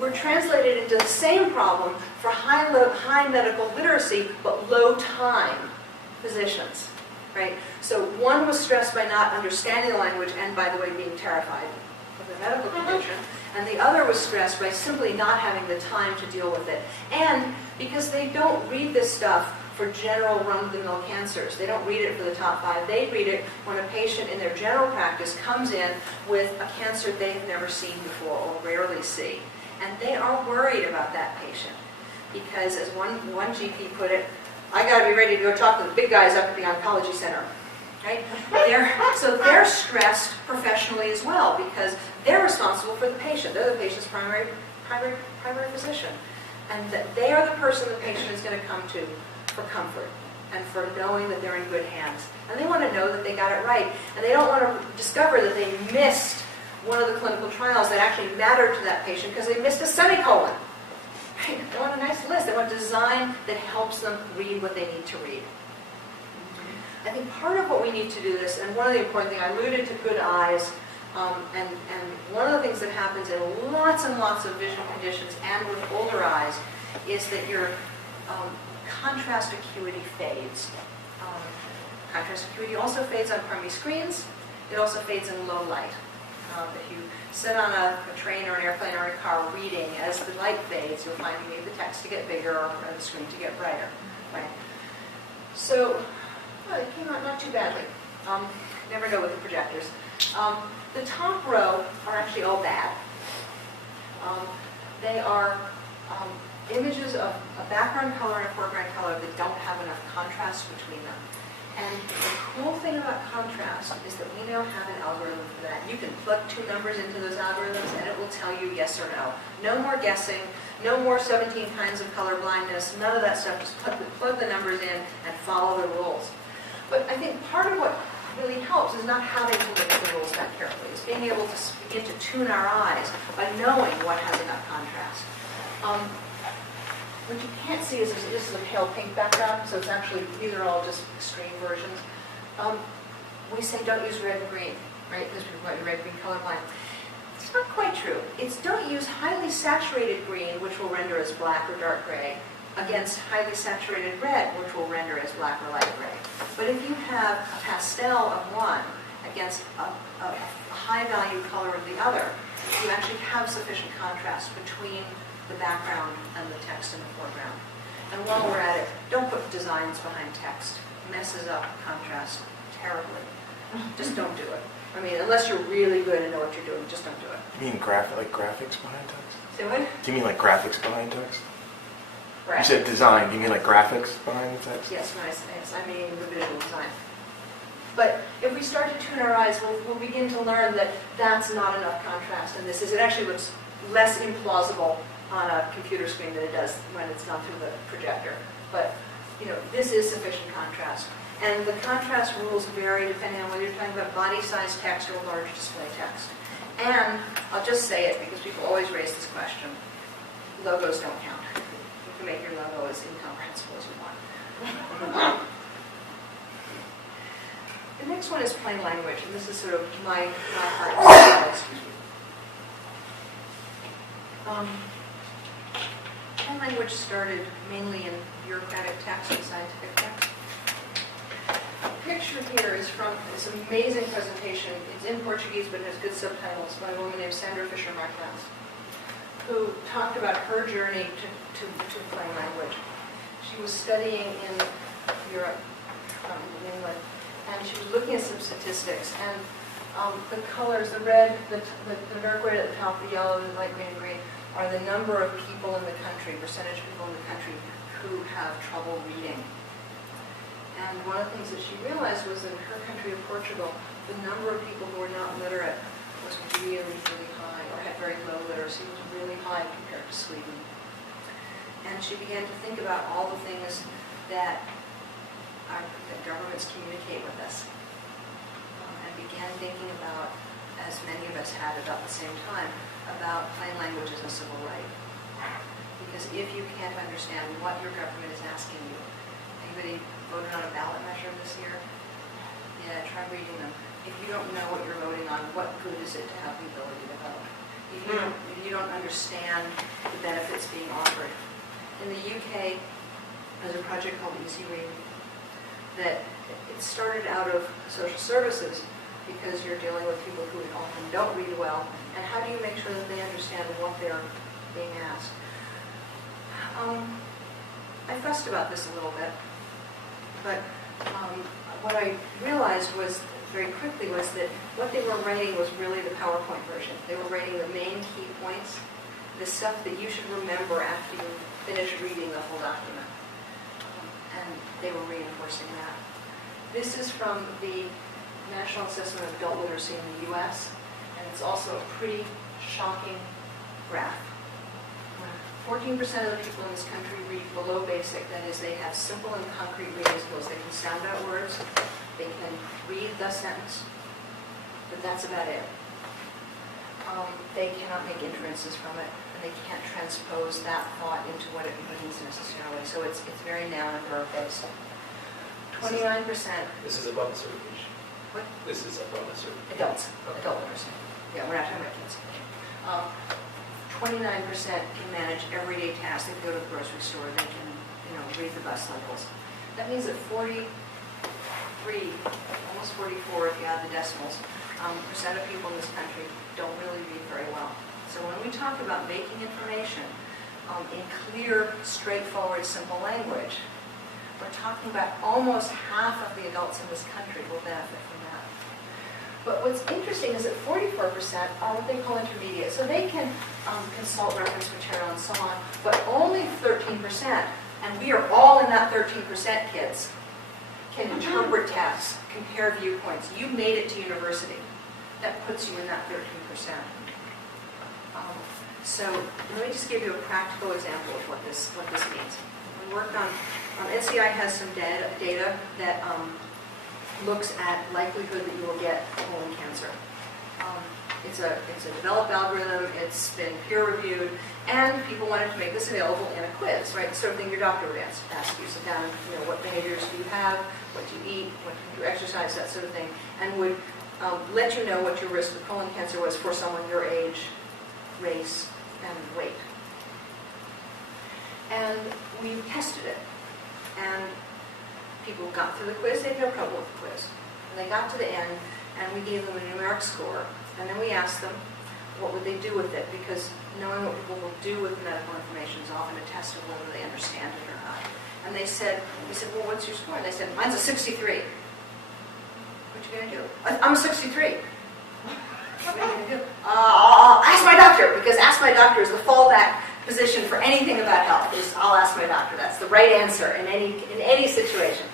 were translated into the same problem for high medical literacy but low time physicians, right? So one was stressed by not understanding the language and, by the way, being terrified of the medical condition, and the other was stressed by simply not having the time to deal with it. And because they don't read this stuff for general run-of-the-mill cancers. They don't read it for the top 5. They read it when a patient in their general practice comes in with a cancer they've never seen before or rarely see. And they are worried about that patient because, as one GP put it, I got to be ready to go talk to the big guys up at the oncology center. Right? So they're stressed professionally as well because they're responsible for the patient. They're the patient's primary physician. And that they are the person the patient is going to come to for comfort and for knowing that they're in good hands. And they want to know that they got it right. And they don't want to discover that they missed one of the clinical trials that actually mattered to that patient because they missed a semicolon. Right? They want a nice list. They want design that helps them read what they need to read. I think part of what we need to do this, and one of the important things, I alluded to good eyes, and one of the things that happens in lots and lots of vision conditions and with older eyes is that your contrast acuity fades. Contrast acuity also fades on crummy screens. It also fades in low light. If you sit on a train or an airplane or a car reading, as the light fades, you'll find you need the text to get bigger or the screen to get brighter. Right? So, it came out not too badly. Never know with the projectors. The top row are actually all bad. They are images of a background color and a foreground color that don't have enough contrast between them. And the cool thing about contrast is that we now have an algorithm for that. You can plug 2 numbers into those algorithms and it will tell you yes or no. No more guessing, no more 17 kinds of color blindness, none of that stuff. Just plug the numbers in and follow the rules. But I think part of what really helps is not having to look at the rules that carefully. It's being able to begin to tune our eyes by knowing what has enough contrast. What you can't see is this is a pale pink background, so it's actually, these are all just extreme versions. We say don't use red and green, right? Because people might be red-green colorblind. It's not quite true. It's don't use highly saturated green, which will render as black or dark gray, against highly saturated red, which will render as black or light gray. But if you have a pastel of one against a high-value color of the other, you actually have sufficient contrast between the background and the text in the foreground. And while we're at it, don't put designs behind text. It messes up contrast terribly. Just don't do it. I mean, unless you're really good and know what you're doing, just don't do it. You mean graphics behind text? Say what? Do you mean like graphics behind text? Right. You said design. Do you mean like graphics behind the text? Yes, nice. I mean the visual design. But if we start to tune our eyes, we'll begin to learn that that's not enough contrast. And this is, it actually looks less implausible on a computer screen than it does when it's gone through the projector. But, you know, this is sufficient contrast. And the contrast rules vary depending on whether you're talking about body-size text or large display text. And I'll just say it because people always raise this question. Logos don't count. You can make your logo as incomprehensible as you want. The next one is plain language, and this is sort of my heart. Excuse me. Plain language started mainly in bureaucratic text and scientific text. The picture here is from this amazing presentation. It's in Portuguese, but it has good subtitles by a woman named Sandra Fisher-Martins, who talked about her journey to plain language. She was studying in Europe, in England, and she was looking at some statistics. And the colors, the red, the dark red at the top, the yellow, the light green, and green, are the number of people in the country, percentage of people in the country who have trouble reading. And one of the things that she realized was that in her country of Portugal, the number of people who were not literate was really, really high, or had very low literacy, was really high compared to Sweden. And she began to think about all the things that governments communicate with us, and began thinking about, as many of us had about the same time, about plain language as a civil right. Because if you can't understand what your government is asking you, and Anybody voted on a ballot measure this year? Yeah, try reading them. If you don't know what you're voting on, what good is it to have the ability to vote? If you don't understand the benefits being offered. In the UK, there's a project called Easy Read that it started out of social services because you're dealing with people who often don't read well, and how do you make sure that they understand what they're being asked? I fussed about this a little bit, but what I realized was very quickly was that what they were writing was really the PowerPoint version. They were writing the main key points, the stuff that you should remember after you finish reading the whole document. And they were reinforcing that. This is from the National Assessment of Adult Literacy in the U.S., and it's also a pretty shocking graph. 14% of the people in this country read below basic. That is, they have simple and concrete reading skills. They can sound out words, they can read the sentence, but that's about it. They cannot make inferences from it, and they can't transpose that thought into what it means necessarily. So it's very noun and verb based. 29%. This is above the certification. What? This is above the certification. Adults, Okay. adult literacy. Yeah, we're not talking about kids. 29% can manage everyday tasks. They can go to the grocery store. They can, read the bus labels. That means that 43, almost 44, if you add the decimals, percent of people in this country don't really read very well. So when we talk about making information in clear, straightforward, simple language, we're talking about almost half of the adults in this country will benefit from that. But what's interesting is that 44% are what they call intermediate. So they can consult reference material and so on, but only 13%, and we are all in that 13%, kids, can interpret texts, compare viewpoints. You made it to university. That puts you in that 13%. So let me just give you a practical example of what this means. We worked on, NCI has some data that looks at likelihood that you will get colon cancer. It's a developed algorithm, it's been peer reviewed, and people wanted to make this available in a quiz, right? The sort of thing your doctor would ask you. Sit down, what behaviors do you have, what do you eat, what do you exercise, that sort of thing, and would let you know what your risk of colon cancer was for someone your age, race, and weight. And we tested it. And people got through the quiz, they had no trouble with the quiz. And they got to the end, and we gave them a numeric score. And then we asked them, what would they do with it? Because knowing what people will do with medical information is often a test of whether they understand it or not. And we said, well, what's your score? And they said, mine's a 63. What you going to do? I'm a 63. What are you going to do? I'll ask my doctor, because ask my doctor is the fallback position for anything about health. Is I'll ask my doctor. That's the right answer in any situation.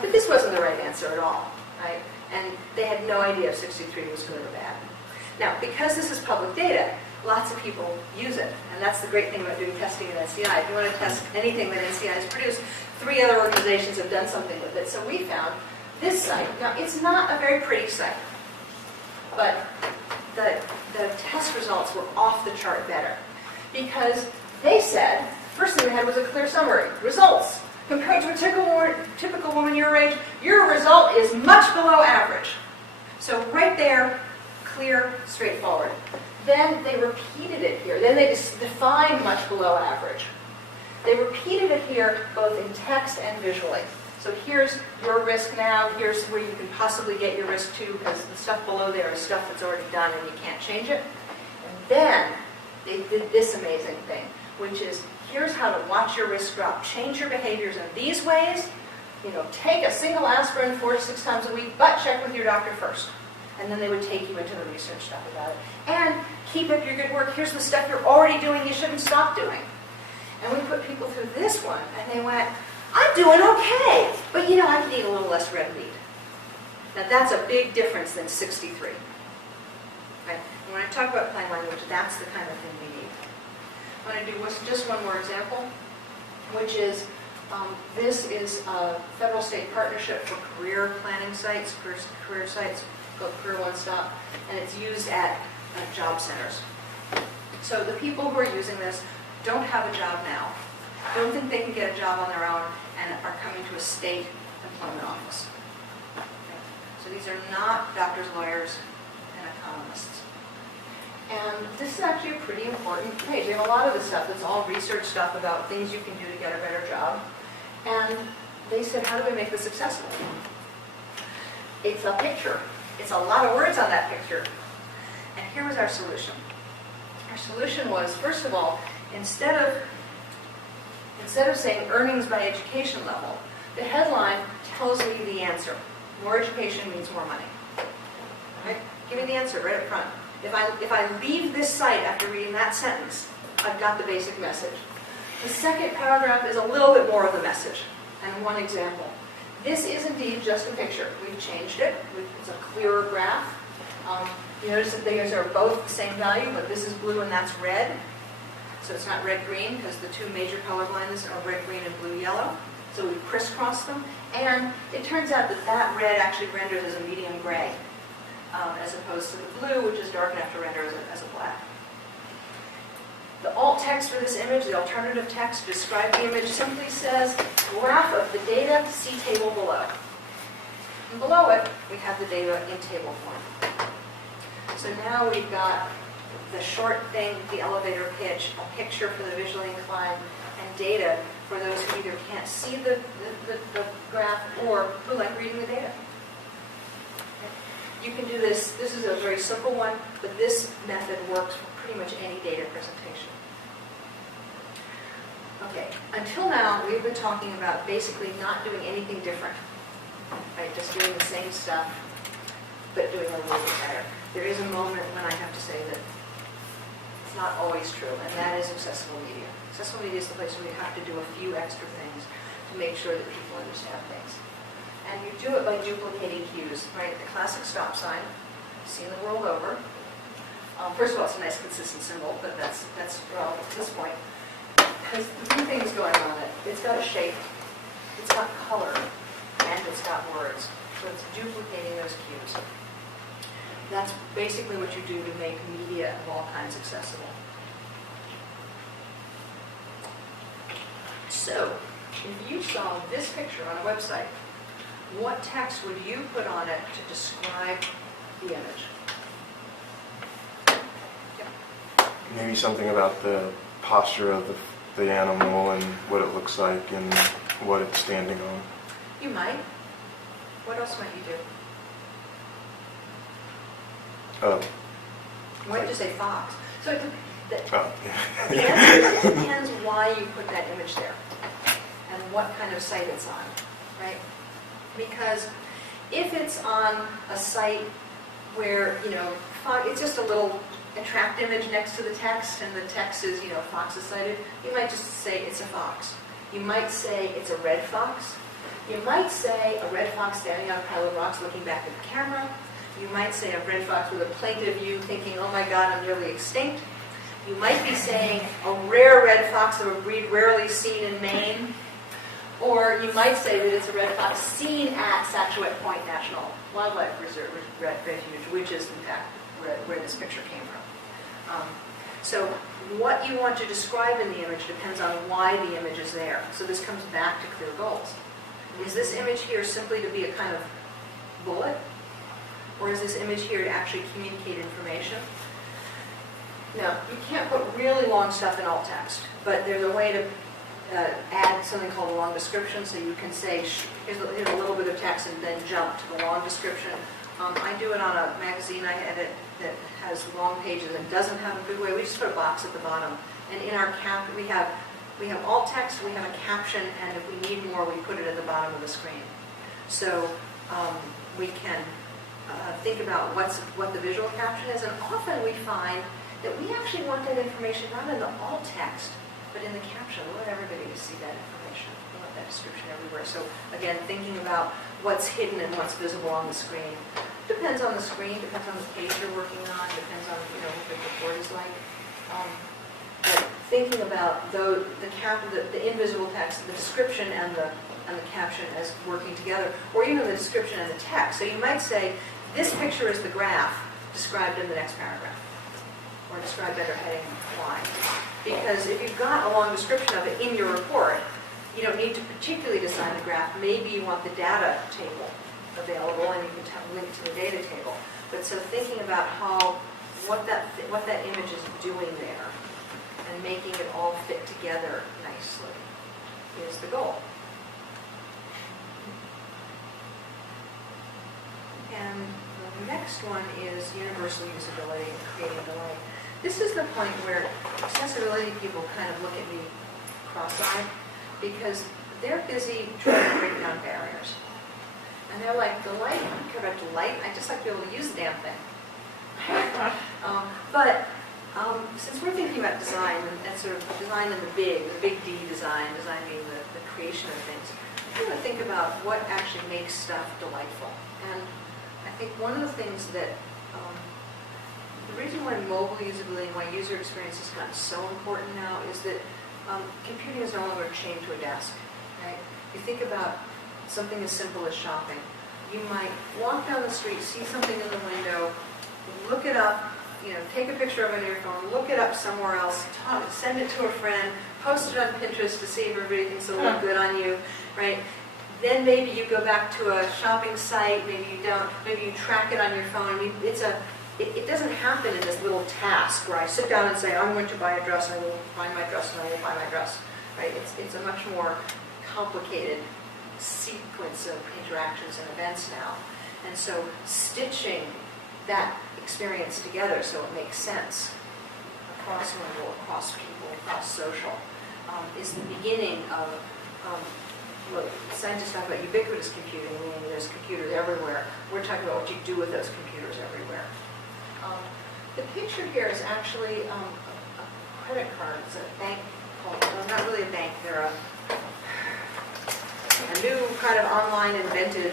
But this wasn't the right answer at all, right? And they had no idea if 63 was good or bad. Now, because this is public data, lots of people use it, and that's the great thing about doing testing at NCI. If you want to test anything that NCI has produced, 3 other organizations have done something with it. So we found this site. Now, it's not a very pretty site, but the test results were off the chart better, because they said, first thing they had was a clear summary. Results. Compared to a typical woman your age, your result is much below average. So right there, clear, straightforward. Then they repeated it here. Then they defined much below average. They repeated it here both in text and visually. So here's your risk now. Here's where you can possibly get your risk to, because the stuff below there is stuff that's already done and you can't change it. And then they did this amazing thing, which is here's how to watch your risk drop. Change your behaviors in these ways. Take a single aspirin 4 to 6 times a week, but check with your doctor first. And then they would take you into the research stuff about it. And keep up your good work. Here's the stuff you're already doing you shouldn't stop doing. And we put people through this one, and they went, I'm doing okay, but I could eat a little less red meat. Now that's a big difference than 63. Okay? And when I talk about plain language, that's the kind of thing we need. I'm going to do just one more example, which is this is a federal-state partnership for career planning sites, career sites called Career One Stop, and it's used at job centers. So the people who are using this don't have a job now, don't think they can get a job on their own, and are coming to a state employment office. Okay. So these are not doctors, lawyers, and economists. And this is actually a pretty important page. We have a lot of this stuff that's all research stuff about things you can do to get a better job. And they said, how do we make this accessible? It's a picture. It's a lot of words on that picture. And here was our solution. Our solution was, first of all, instead of saying earnings by education level, the headline tells me the answer. More education means more money. Right? Give me the answer right up front. If I leave this site after reading that sentence, I've got the basic message. The second paragraph is a little bit more of the message. And one example. This is indeed just a picture. We've changed it. It's a clearer graph. You notice that these are both the same value, but this is blue and that's red. So it's not red-green because the two major color blindness are red-green and blue-yellow. So we crisscrossed them. And it turns out that that red actually renders as a medium gray, as opposed to the blue, which is dark enough to render as a black. The alt text for this image, the alternative text to describe the image, simply says, graph of the data, see table below. And below it, we have the data in table form. So now we've got the short thing, the elevator pitch, a picture for the visually inclined, and data for those who either can't see the graph or who like reading the data. You can do this. This is a very simple one, but this method works for pretty much any data presentation. Okay, until now, we've been talking about basically not doing anything different, right? Just doing the same stuff, but doing a little bit better. There is a moment when I have to say that it's not always true, and that is accessible media. Accessible media is the place where you have to do a few extra things to make sure that people understand things. And you do it by duplicating cues, right? The classic stop sign, seen the world over. First of all, it's a nice consistent symbol, but that's relevant at this point. Because the two things going on it. It's got a shape, it's got color, and it's got words. So it's duplicating those cues. That's basically what you do to make media of all kinds accessible. So, if you saw this picture on a website, what text would you put on it to describe the image? Yep. Maybe something about the posture of the animal and what it looks like and what it's standing on. You might. What else might you do? Oh. Why did you say fox? So it Yeah. depends why you put that image there and what kind of site it's on, right? Because if it's on a site where, it's just a little attract image next to the text and the text is, fox is sighted, you might just say it's a fox. You might say it's a red fox. You might say a red fox standing on a pile of rocks looking back at the camera. You might say a red fox with a plaintive view thinking, oh my God, I'm nearly extinct. You might be saying a rare red fox of a breed rarely seen in Maine. Or you might say that it's a red fox seen at Scituate Point National Wildlife Refuge, which is in fact where this picture came from. So what you want to describe in the image depends on why the image is there. So this comes back to clear goals. Is this image here simply to be a kind of bullet? Or is this image here to actually communicate information? Now, you can't put really long stuff in alt text, but there's a way to add something called a long description, so you can say, here's a little bit of text and then jump to the long description. I do it on a magazine I edit that has long pages and doesn't have a good way. We just put a box at the bottom. And in our cap, we have alt text, we have a caption, and if we need more, we put it at the bottom of the screen. So we can think about what the visual caption is, and often we find that we actually want that information not in the alt text, but in the caption. We want everybody to see that information. We want that description everywhere. So again, thinking about what's hidden and what's visible on the screen. Depends on the screen, depends on the page you're working on, depends on what the report is like. But thinking about the invisible text, the description and the caption as working together, or even the description and the text. So you might say, this picture is the graph described in the next paragraph, or described under heading Y. because if you've got a long description of it in your report, you don't need to particularly design the graph. Maybe you want the data table available and you can link to the data table. But so thinking about what that image is doing there and making it all fit together nicely is the goal. And the next one is universal usability and creating delight. This is the point where accessibility people kind of look at me cross-eyed because they're busy trying to break down barriers. And they're like, delight? I don't care about delight. I just like to be able to use the damn thing. But since we're thinking about design and sort of design in the big D design being the creation of things, we want to think about what actually makes stuff delightful. And I think one of the things that, the reason why mobile usability and why user experience has gotten so important now is that computing is no longer chained to a desk, right? You think about something as simple as shopping. You might walk down the street, see something in the window, look it up, take a picture of it on your phone, look it up somewhere else, send it to a friend, post it on Pinterest to see if everybody thinks it'll look good on you, right? Then maybe you go back to a shopping site, maybe you don't, maybe you track it on your phone. I mean, it doesn't happen in this little task where I sit down and say, I'm going to buy a dress, and I will find my dress, and I will buy my dress, right? It's a much more complicated sequence of interactions and events now. And so stitching that experience together so it makes sense across mobile, across people, across social, is the beginning of look, scientists talk about ubiquitous computing, meaning there's computers everywhere. We're talking about what you do with those computers everywhere. The picture here is actually a credit card. It's a bank called, well, not really a bank, they're a new kind of online invented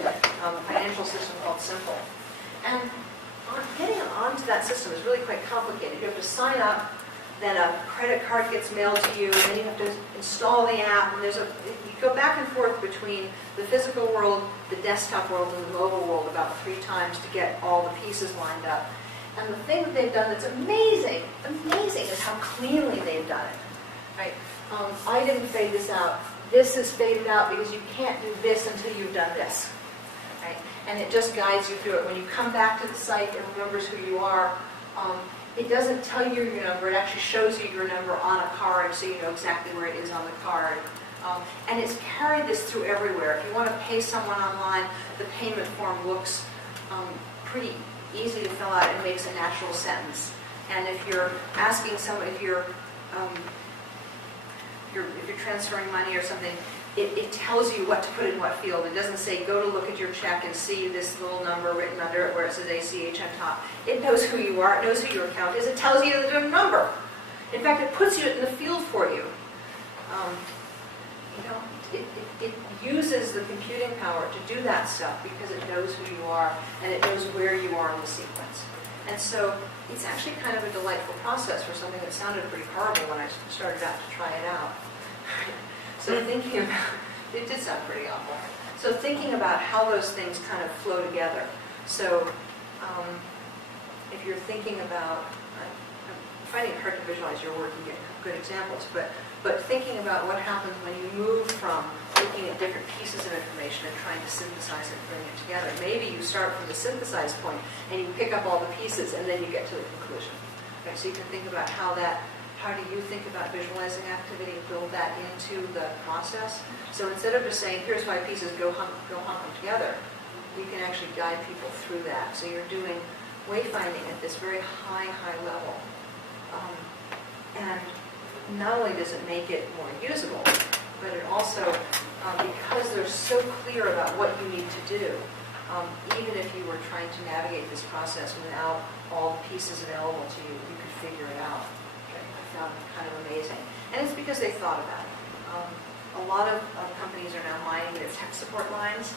financial system called Simple. And getting onto that system is really quite complicated. You have to sign up, then a credit card gets mailed to you, and then you have to install the app, and you go back and forth between the physical world, the desktop world, and the mobile world about 3 times to get all the pieces lined up. And the thing that they've done that's amazing, is how cleanly they've done it. Right? I didn't fade this out. This is faded out because you can't do this until you've done this. Right? And it just guides you through it. When you come back to the site, it remembers who you are. It doesn't tell you your number. It actually shows you your number on a card so you know exactly where it is on the card. And it's carried this through everywhere. If you want to pay someone online, the payment form looks pretty easy to fill out and makes a natural sentence. And if you're asking someone, if you're transferring money or something, it tells you what to put in what field. It doesn't say, go to look at your check and see this little number written under it where it says ACH on top. It knows who you are. It knows who your account is. It tells you the number. In fact, it puts you in the field for you. It uses the computing power to do that stuff because it knows who you are and it knows where you are in the sequence. And so it's actually kind of a delightful process for something that sounded pretty horrible when I started out to try it out. So thinking about, it did sound pretty awful. So thinking about how those things kind of flow together. So if you're thinking about, I'm finding it hard to visualize your work and get good examples, but thinking about what happens when you move from looking at different pieces of information and trying to synthesize it and bring it together. Maybe you start from the synthesized point and you pick up all the pieces and then you get to the conclusion. Right? So you can think about how do you think about visualizing activity and build that into the process? So instead of just saying, here's why pieces go hum them together, you can actually guide people through that. So you're doing wayfinding at this very high level. And not only does it make it more usable, but it also, because they're so clear about what you need to do, even if you were trying to navigate this process without all the pieces available to you, you could figure it out. I found it kind of amazing. And it's because they thought about it. A lot of companies are now mining their tech support lines,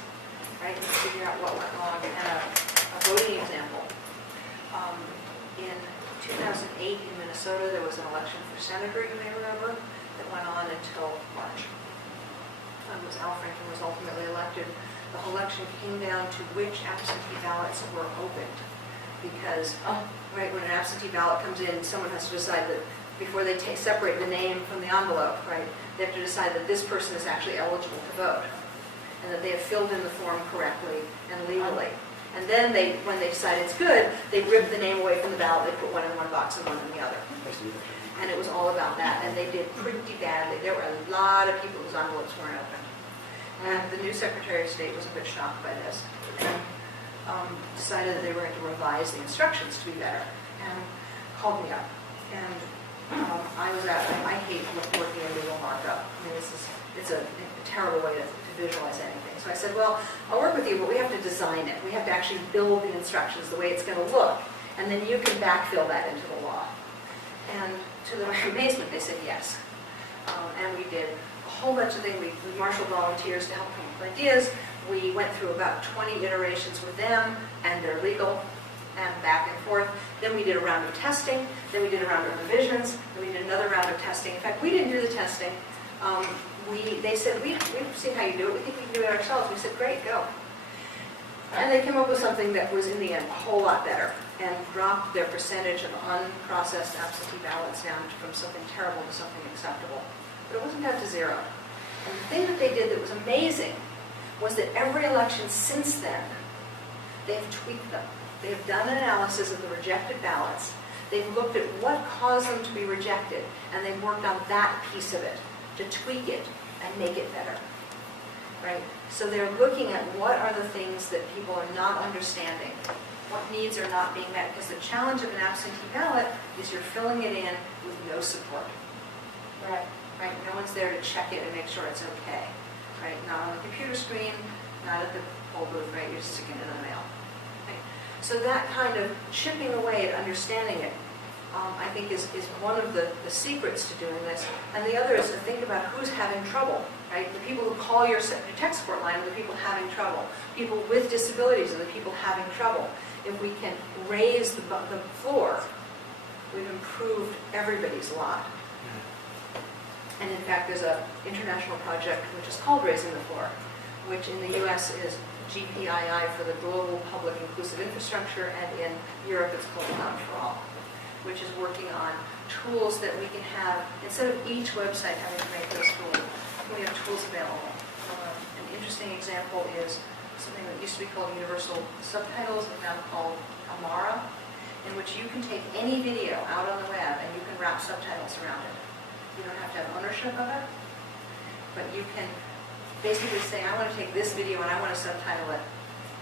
right, to figure out what went wrong. And a voting example. In 2008 in Minnesota, there was an election for senator, you may remember, that went on until March. Al Franken was ultimately elected. The whole election came down to which absentee ballots were opened. Because, right, when an absentee ballot comes in, someone has to decide that before they separate the name from the envelope, right? They have to decide that this person is actually eligible to vote and that they have filled in the form correctly and legally. And then when they decide it's good, they rip the name away from the ballot, they put one in one box and one in the other. And it was all about that, and they did pretty badly. There were a lot of people whose envelopes weren't opened. And the new Secretary of State was a bit shocked by this and decided that they were going to revise the instructions to be better and called me up. And I hate working in legal markup. I mean, it's a terrible way to visualize anything. So I said, well, I'll work with you, but we have to design it. We have to actually build the instructions the way it's going to look, and then you can backfill that into the law. And to my amazement, they said yes. And we did a whole bunch of things. We marshaled volunteers to help come up with ideas. We went through about 20 iterations with them and their legal and back and forth. Then we did a round of testing. Then we did a round of revisions. Then we did another round of testing. In fact, we didn't do the testing. They said, we've seen how you do it. We think we can do it ourselves. We said, great, go. And they came up with something that was, in the end, a whole lot better and dropped their percentage of unprocessed absentee ballots down from something terrible to something acceptable. But it wasn't down to zero. And the thing that they did that was amazing was that every election since then, they've tweaked them. They have done an analysis of the rejected ballots. They've looked at what caused them to be rejected, and they've worked on that piece of it to tweak it and make it better. Right? So they're looking at what are the things that people are not understanding, what needs are not being met, because the challenge of an absentee ballot is you're filling it in with no support. Right. Right? No one's there to check it and make sure it's okay. Right? Not on the computer screen, not at the poll booth, right? You're sticking it in the mail. Right? So that kind of chipping away at understanding it, I think is one of the secrets to doing this. And the other is to think about who's having trouble. Right? The people who call your tech support line are the people having trouble. People with disabilities are the people having trouble. If we can raise the floor, we've improved everybody's lot. And in fact, there's an international project which is called Raising the Floor, which in the US is GPII for the Global Public Inclusive Infrastructure, and in Europe it's called Cloud for All, which is working on tools that we can have, instead of each website having to make this tool, we have tools available. An interesting example is something that used to be called Universal Subtitles, is now called Amara, in which you can take any video out on the web and you can wrap subtitles around it. You don't have to have ownership of it, but you can basically say, I want to take this video and I want to subtitle it,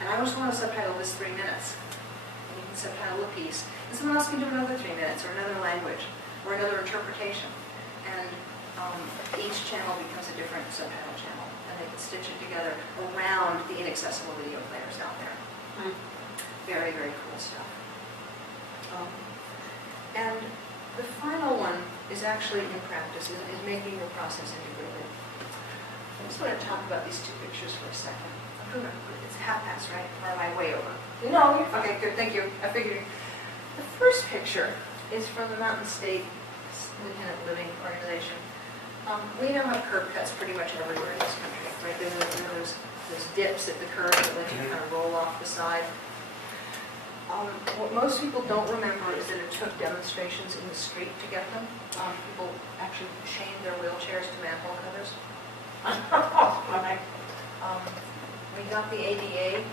and I just want to subtitle this 3 minutes. And you can subtitle a piece, and someone else can do another 3 minutes, or another language, or another interpretation. And each channel becomes a different subtitle channel, and they can stitch it together around the inaccessible video players out there. Very, very cool stuff. And the final one is actually in practice, is making your process integrated. I just want to talk about these two pictures for a second. It's half past, right? Or am I way over? No, you're fine. Okay, good, thank you. I figured. The first picture is from the Mountain State Independent Living Organization. We now have curb cuts pretty much everywhere in this country, right? There are those dips at the curb that let you kind of roll off the side. What most people don't remember is that it took demonstrations in the street to get them. People actually chained their wheelchairs to manhole covers. We got the ADA.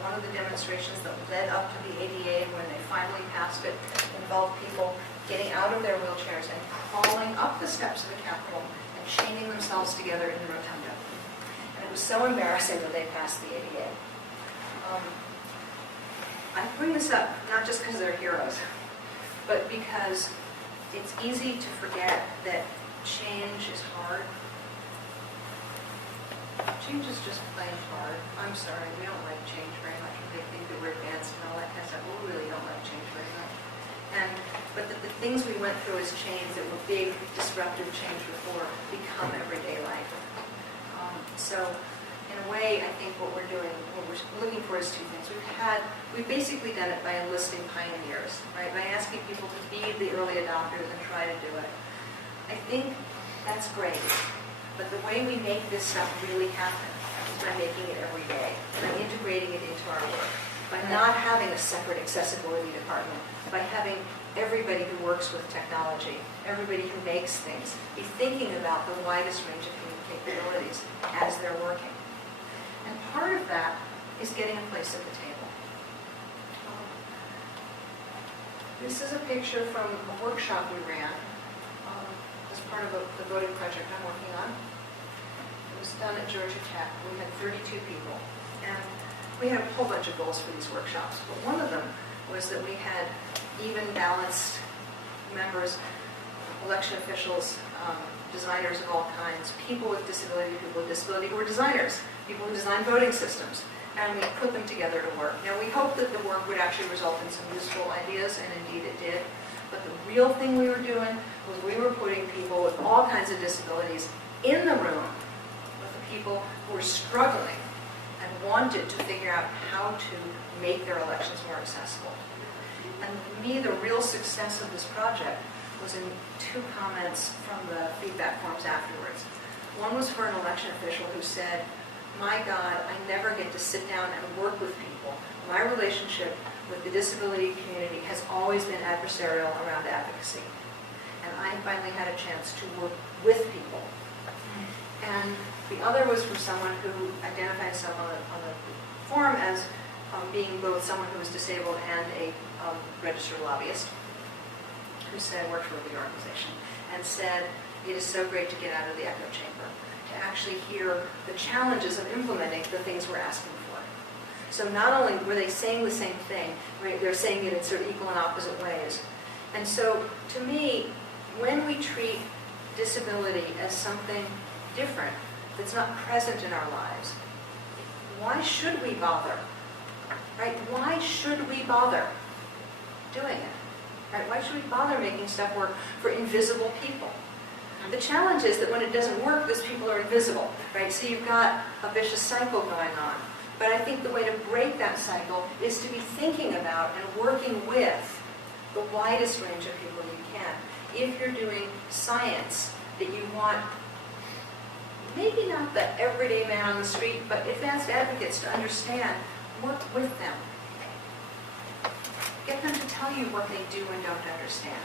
One of the demonstrations that led up to the ADA, when they finally passed it, involved people getting out of their wheelchairs and crawling up the steps of the Capitol and chaining themselves together in the rotunda. And it was so embarrassing that they passed the ADA. I bring this up not just because they're heroes, but because it's easy to forget that change is hard. Change is just plain hard. I'm sorry, we don't like change very much. They think that we're advanced and all that kind of stuff. We really don't like change very much. But the things we went through as change that were big, disruptive change before become everyday life. So in a way, I think what we're doing, what we're looking for is two things. We've basically done it by enlisting pioneers, right? By asking people to be the early adopters and try to do it. I think that's great. But the way we make this stuff really happen is by making it every day, by integrating it into our work. by not having a separate accessibility department, by having everybody who works with technology, everybody who makes things, be thinking about the widest range of human capabilities as they're working. And part of that is getting a place at the table. This is a picture from a workshop we ran as part of the voting project I'm working on. It was done at Georgia Tech. We had 32 people. And we had a whole bunch of goals for these workshops. But one of them was that we had even balanced members, election officials, designers of all kinds, people with disability who were designers, people who design voting systems, and we put them together to work. Now, we hoped that the work would actually result in some useful ideas, and indeed it did. But the real thing we were doing was we were putting people with all kinds of disabilities in the room with the people who were struggling and wanted to figure out how to make their elections more accessible. And for me, the real success of this project was in two comments from the feedback forms afterwards. One was for an election official who said, "My God, I never get to sit down and work with people. My relationship with the disability community has always been adversarial around advocacy. And I finally had a chance to work with people." And the other was from someone who identified someone on the forum as being both someone who was disabled and a registered lobbyist, who said, worked for the organization, and said, "It is so great to get out of the echo chamber, to actually hear the challenges of implementing the things we're asking for." So not only were they saying the same thing, right, they're saying it in sort of equal and opposite ways. And so to me, when we treat disability as something different, that's not present in our lives, why should we bother? Right? Why should we bother doing it? Right? Why should we bother making stuff work for invisible people? The challenge is that when it doesn't work, those people are invisible, right? So you've got a vicious cycle going on. But I think the way to break that cycle is to be thinking about and working with the widest range of people you can. If you're doing science that you want, maybe not the everyday man on the street, but advanced advocates to understand, work with them. Get them to tell you what they do and don't understand.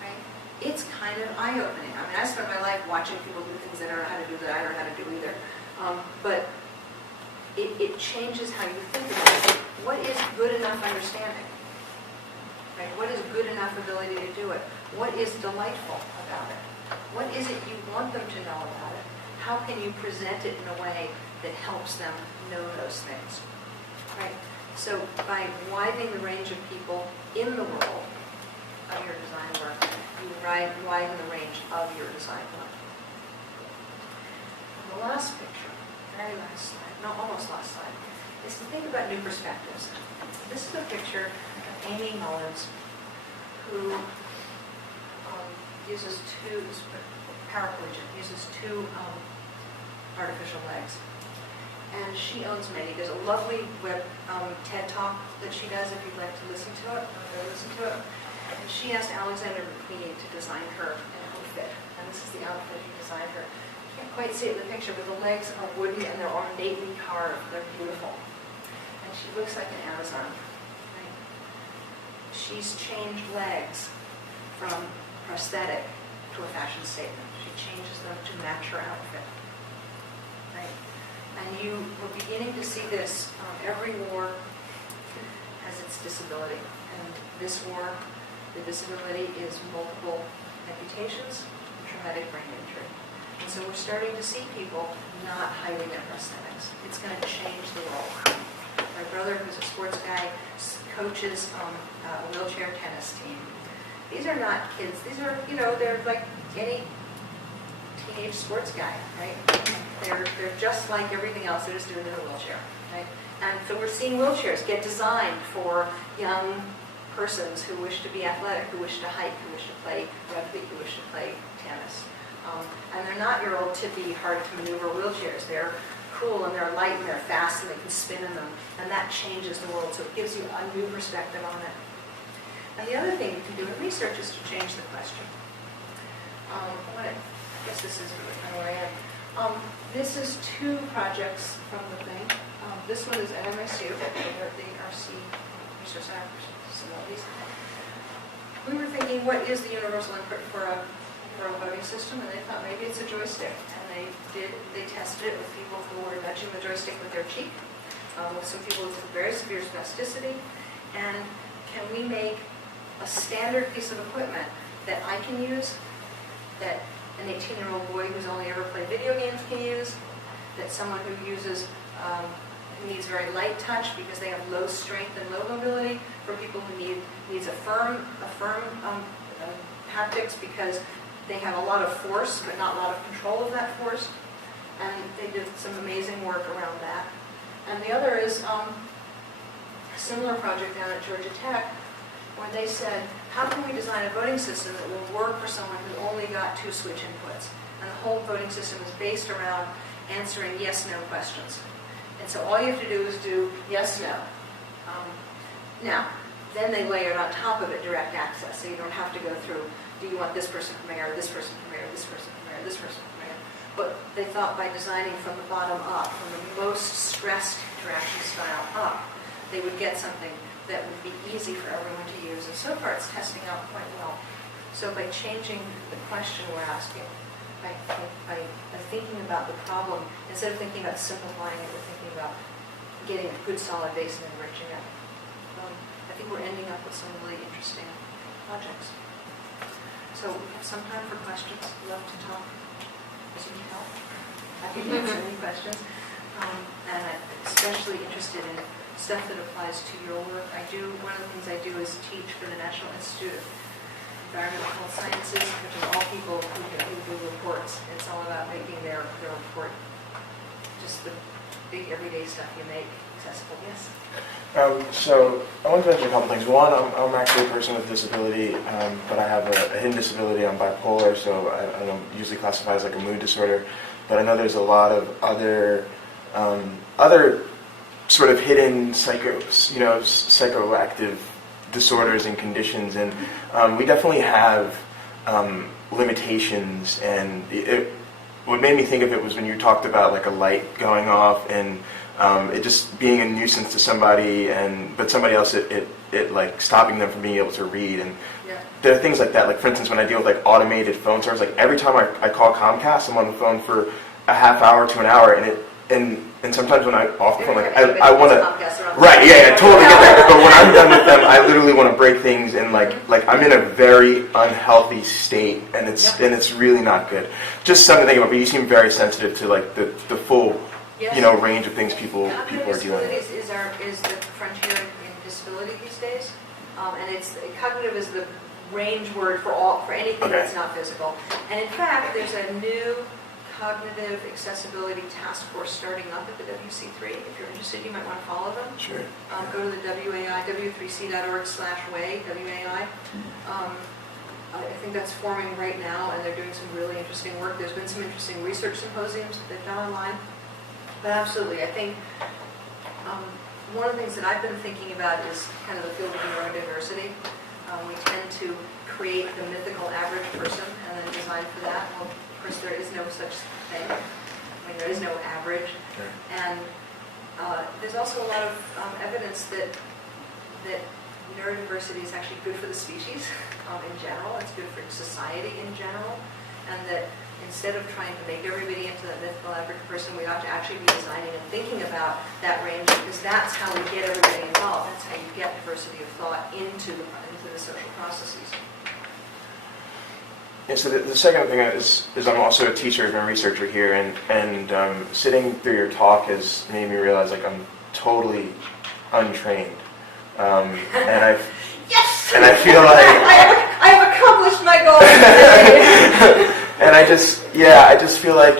Right? It's kind of eye-opening. I mean, I spent my life watching people do things that I don't know how to do that I don't know how to do either. But it changes how you think about it. What is good enough understanding? Right? What is good enough ability to do it? What is delightful about it? What is it you want them to know about it? How can you present it in a way that helps them know those things? Right? So by widening the range of people in the world of your design work, you widen the range of your design work. And the last picture, very last slide, no, almost last slide, is to think about new perspectives. This is a picture of Amy Mullins, who uses paraplegic, uses two artificial legs. And she owns many. There's a lovely web TED Talk that she does if you'd like to listen to it, And she asked Alexander McQueen to design her an outfit. And this is the outfit he designed her. You can't quite see it in the picture, but the legs are wooden and they're ornately carved. They're beautiful. And she looks like an Amazon. Right? She's changed legs from prosthetic to a fashion statement. She changes them to match her outfit. Right? And we're beginning to see this. Every war has its disability. And this war, the disability is multiple amputations and traumatic brain injury. And so we're starting to see people not hiding their prosthetics. It's going to change the world. My brother, who's a sports guy, coaches a wheelchair tennis team. These are not kids. These are, they're like any teenage sports guy, right? They're just like everything else. They're just doing it in a wheelchair, right? And so we're seeing wheelchairs get designed for young persons who wish to be athletic, who wish to hike, who wish to play rugby, who wish to play tennis. And they're not your old tippy, hard-to-maneuver wheelchairs. They're cool and they're light and they're fast and they can spin in them. And that changes the world, so it gives you a new perspective on it. And the other thing you can do in research is to change the question. I guess this is where I am. This is two projects from the thing. This one is at MSU, over at the RC Research Center for Facilities. We were thinking, what is the universal input for a voting system? And they thought maybe it's a joystick. And they tested it with people who were nudging the joystick with their cheek, with some people with very severe spasticity. And can we make a standard piece of equipment that I can use, that an 18-year-old boy who's only ever played video games can use, that someone who uses, who needs very light touch because they have low strength and low mobility, for people who needs a firm haptics because they have a lot of force but not a lot of control of that force. And they did some amazing work around that. And the other is a similar project down at Georgia Tech, where they said, how can we design a voting system that will work for someone who only got 2 switch inputs? And the whole voting system is based around answering yes/no questions. And so all you have to do is do yes/no. Now, then they layered on top of it direct access, so you don't have to go through, do you want this person for mayor, this person for mayor, this person for mayor, this person for mayor? But they thought by designing from the bottom up, from the most stressed interaction style up, they would get something that would be easy for everyone to use. And so far it's testing out quite well. So by changing the question we're asking, by thinking about the problem, instead of thinking about simplifying it, we're thinking about getting a good solid base and enriching it. I think we're ending up with some really interesting projects. So we have some time for questions. Love to talk. As you can help. I can answer any questions. And I'm especially interested in stuff that applies to your work. One of the things I do is teach for the National Institute of Environmental Health Sciences, which is all people who do reports. It's all about making their report, just the big everyday stuff you make, accessible. Yes? So I want to mention a couple things. One, I'm actually a person with disability, but I have a hidden disability. I'm bipolar, so I don't usually classify as like a mood disorder. But I know there's a lot of other sort of hidden psychoactive disorders and conditions, and we definitely have limitations. And what made me think of it was when you talked about like a light going off and it just being a nuisance to somebody, but somebody else it like stopping them from being able to read. And there are things like that. Like for instance, when I deal with like automated phone service, like every time I call Comcast, I'm on the phone for a half hour to an hour, and sometimes when I'm off the phone, like I want to, right? Yeah, I totally get that. But when I'm done with them, I literally want to break things, and like I'm in a very unhealthy state, and it's really not good. Just something to think about. But you seem very sensitive to like the full, range of things people are dealing with. Cognitive is the frontier in disability these days, and cognitive is the range word for anything that's not physical. And in fact, there's a new cognitive accessibility task force starting up at the WC3. If you're interested, you might want to follow them. Sure. Go to the WAI, w3c.org/WAI. I think that's forming right now, and they're doing some really interesting work. There's been some interesting research symposiums that they've done online. But absolutely, I think one of the things that I've been thinking about is kind of the field of neurodiversity. We tend to create the mythical average person and then design for that. Well, of course, there is no such thing. I mean, there is no average. Sure. And there's also a lot of evidence that neurodiversity is actually good for the species in general. It's good for society in general. And that instead of trying to make everybody into that mythical average person, we ought to actually be designing and thinking about that range, because that's how we get everybody involved. That's how you get diversity of thought into the social processes. Yeah, so the second thing is I'm also a teacher and a researcher here, and sitting through your talk has made me realize like I'm totally untrained, and I feel like I have accomplished my goal. And I just feel like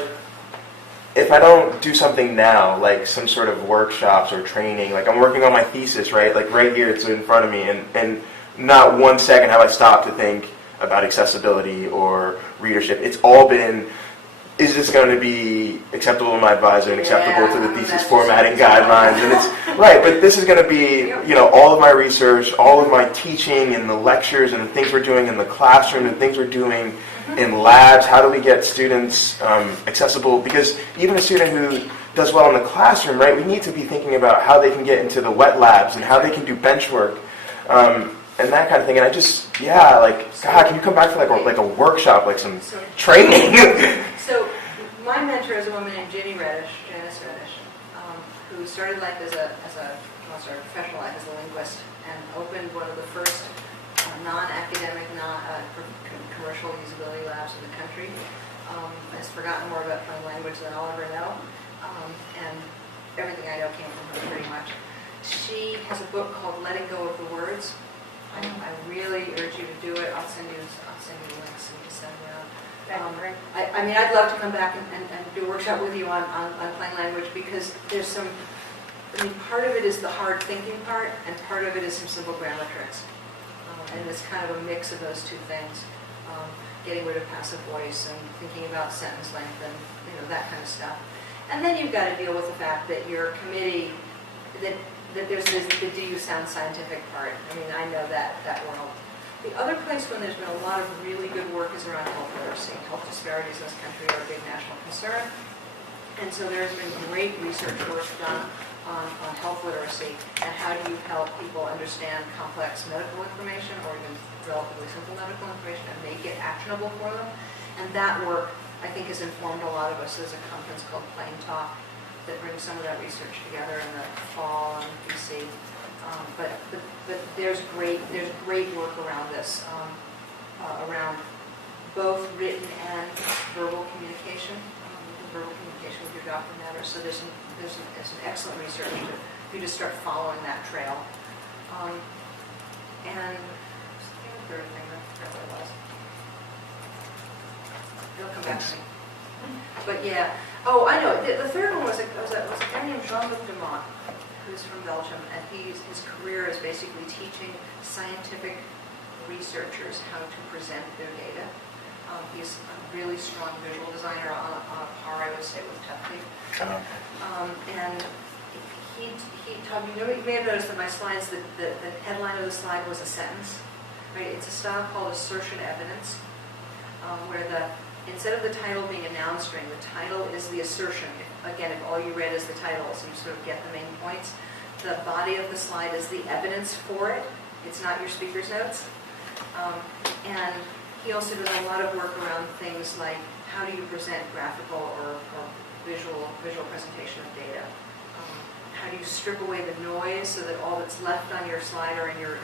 if I don't do something now, like some sort of workshops or training, like I'm working on my thesis, right? Like right here, it's in front of me, and not 1 second have I stopped to think about accessibility or readership. It's all been, is this going to be acceptable to my advisor and acceptable to the thesis formatting guidelines? And it's right, but this is going to be, all of my research, all of my teaching and the lectures and the things we're doing in the classroom and things we're doing in labs? How do we get students accessible? Because even a student who does well in the classroom, right, we need to be thinking about how they can get into the wet labs and how they can do bench work and that kind of thing. And I just, like, God, can you come back for like a workshop, like some training? So my mentor is a woman named Janice Reddish, who started life started professional life as a linguist and opened one of the first non-academic, commercial usability labs in the country. Has forgotten more about plain language than I'll ever know, and everything I know came from her pretty much. She has a book called Letting Go of the Words. I really urge you to do it. I'll send you links and you can send around. I mean, I'd love to come back and do a workshop with you on plain language, because there's some, part of it is the hard thinking part, and part of it is some simple grammar tricks. And it's kind of a mix of those two things. Getting rid of passive voice and thinking about sentence length and that kind of stuff. And then you've got to deal with the fact that your committee, that there's the do you sound scientific part. I mean, I know that world. The other place when there's been a lot of really good work is around health literacy. Health disparities in this country are a big national concern. And so there's been great research work done on health literacy and how do you help people understand complex medical information or even relatively simple medical information and make it actionable for them. And that work, I think, has informed a lot of us. There's a conference called Plain Talk that brings some of that research together in the fall in DC. But there's great work around this, around both written and verbal communication. Verbal communication with your doctor matters. So there's some excellent research if you just start following that trail. And the third thing, I forgot what it was. It'll come back to me. But yeah. Oh, I know. The third one was a guy named Jean-Luc Demont, who's from Belgium, and his career is basically teaching scientific researchers how to present their data. He's a really strong visual designer on a par, I would say, with Tufte. And he taught me, you may have noticed in my slides that the headline of the slide was a sentence. Right? It's a style called assertion evidence, where instead of the title being a noun string, the title is the assertion. If all you read is the title, so you sort of get the main points. The body of the slide is the evidence for it. It's not your speaker's notes. And he also does a lot of work around things like how do you present graphical or visual presentation of data. How do you strip away the noise so that all that's left on your slide or in your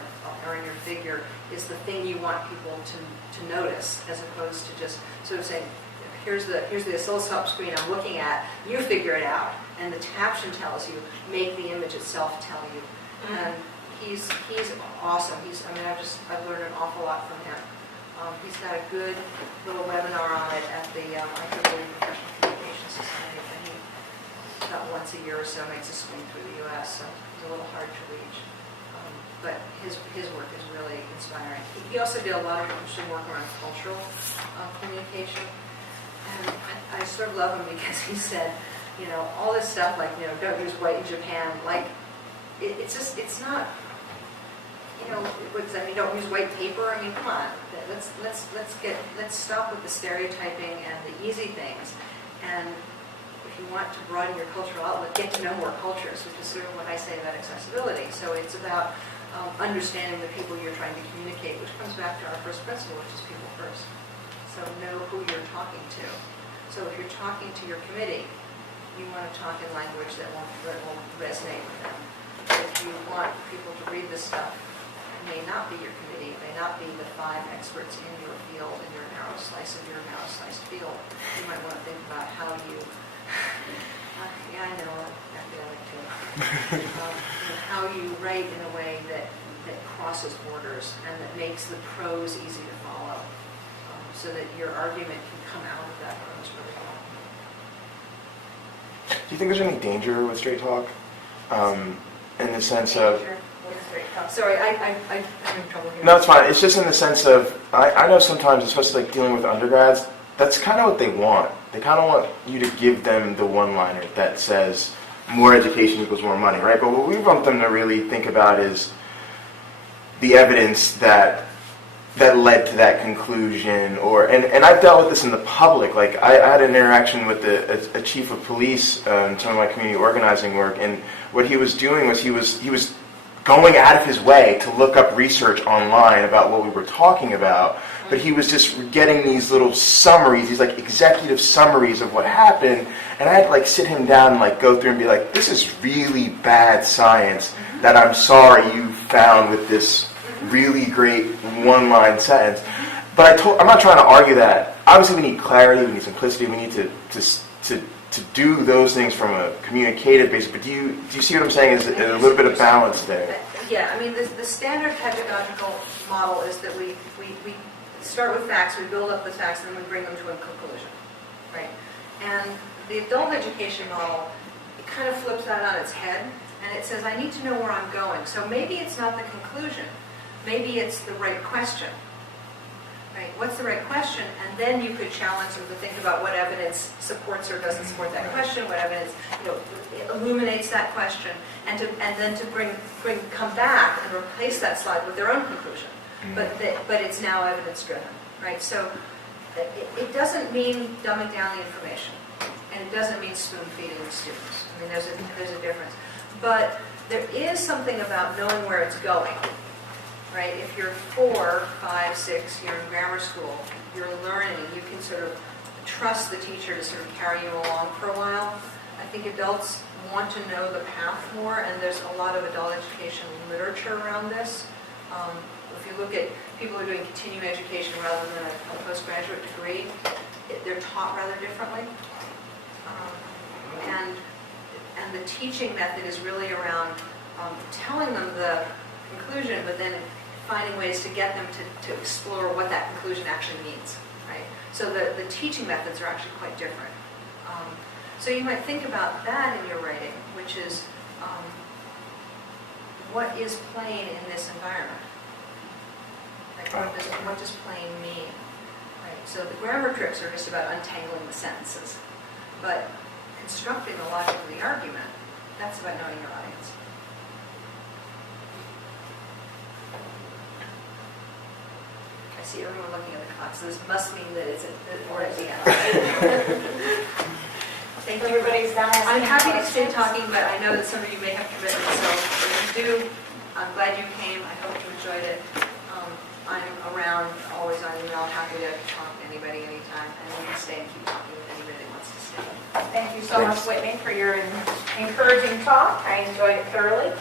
figure is the thing you want people to notice, as opposed to just sort of saying, here's the oscilloscope screen I'm looking at, you figure it out, and the caption tells you, make the image itself tell you. And he's awesome. I've learned an awful lot from him. He's got a good little webinar on it at the IEEE Professional Communication Society, and he about once a year or so makes a swing through the U.S., so it's a little hard to reach. But his work is really inspiring. He also did a lot of interesting work around cultural communication, and I sort of love him because he said, all this stuff like, don't use white in Japan, like, it's not, what does that mean? Don't use white paper? I mean, come on. Let's stop with the stereotyping and the easy things. And if you want to broaden your cultural outlook, get to know more cultures, which is sort of what I say about accessibility. So it's about understanding the people you're trying to communicate, which comes back to our first principle, which is people first. So know who you're talking to. So if you're talking to your committee, you want to talk in language that will resonate with them. If you want people to read this stuff, it may not be your committee, it may not be the 5 experts in your field, in your narrow slice of your narrow sliced field. You might want to think about how you, I know, academic too, how you write in a way that crosses borders and that makes the prose easy to follow, so that your argument can come out of that prose really well. Do you think there's any danger with straight talk? In the sense of... Sorry, I'm having trouble here. No, it's fine. It's just in the sense of, I know sometimes, especially like dealing with undergrads, that's kind of what they want. They kind of want you to give them the one-liner that says more education equals more money, right? But what we want them to really think about is the evidence that that led to that conclusion, and I've dealt with this in the public. Like I had an interaction with a chief of police in some of my community organizing work, and what he was doing was he was going out of his way to look up research online about what we were talking about, but he was just getting these little summaries, these like executive summaries of what happened, and I had to like sit him down and like go through and be like, this is really bad science that I'm sorry you found with this really great one-line sentence. But I'm not trying to argue that. Obviously we need clarity, we need simplicity, we need to do those things from a communicative basis, but do you see what I'm saying? Is a little bit of balance there? Yeah, I mean, the standard pedagogical model is that we start with facts, we build up the facts, and then we bring them to a conclusion, right? And the adult education model, it kind of flips that on its head, and it says, I need to know where I'm going. So maybe it's not the conclusion, maybe it's the right question. Right. What's the right question? And then you could challenge them to think about what evidence supports or doesn't support that question, what evidence illuminates that question, and then to come back and replace that slide with their own conclusion. But it's now evidence driven, right? So it doesn't mean dumbing down the information, and it doesn't mean spoon feeding the students. I mean, there's a difference. But there is something about knowing where it's going. Right? If you're 4, 5, 6, you're in grammar school, you're learning, you can sort of trust the teacher to sort of carry you along for a while. I think adults want to know the path more, and there's a lot of adult education literature around this. If you look at people who are doing continuing education rather than a postgraduate degree, they're taught rather differently. And the teaching method is really around telling them the conclusion, but then finding ways to get them to explore what that conclusion actually means, right? So the teaching methods are actually quite different. So you might think about that in your writing, which is what is plain in this environment? Like what does plain mean? Right? So the grammar tricks are just about untangling the sentences, but constructing the logic of the argument, that's about knowing your audience. I see everyone looking at the clock, so this must mean that we're at the end. Thank you. Everybody's done. I'm happy to stay talking, but I know that some of you may have commitments, so if you do, I'm glad you came. I hope you enjoyed it. I'm around, always on email, happy to talk to anybody anytime, and we can stay and keep talking with anybody that wants to stay. Thank you so much, Whitney, for your encouraging talk. I enjoyed it thoroughly.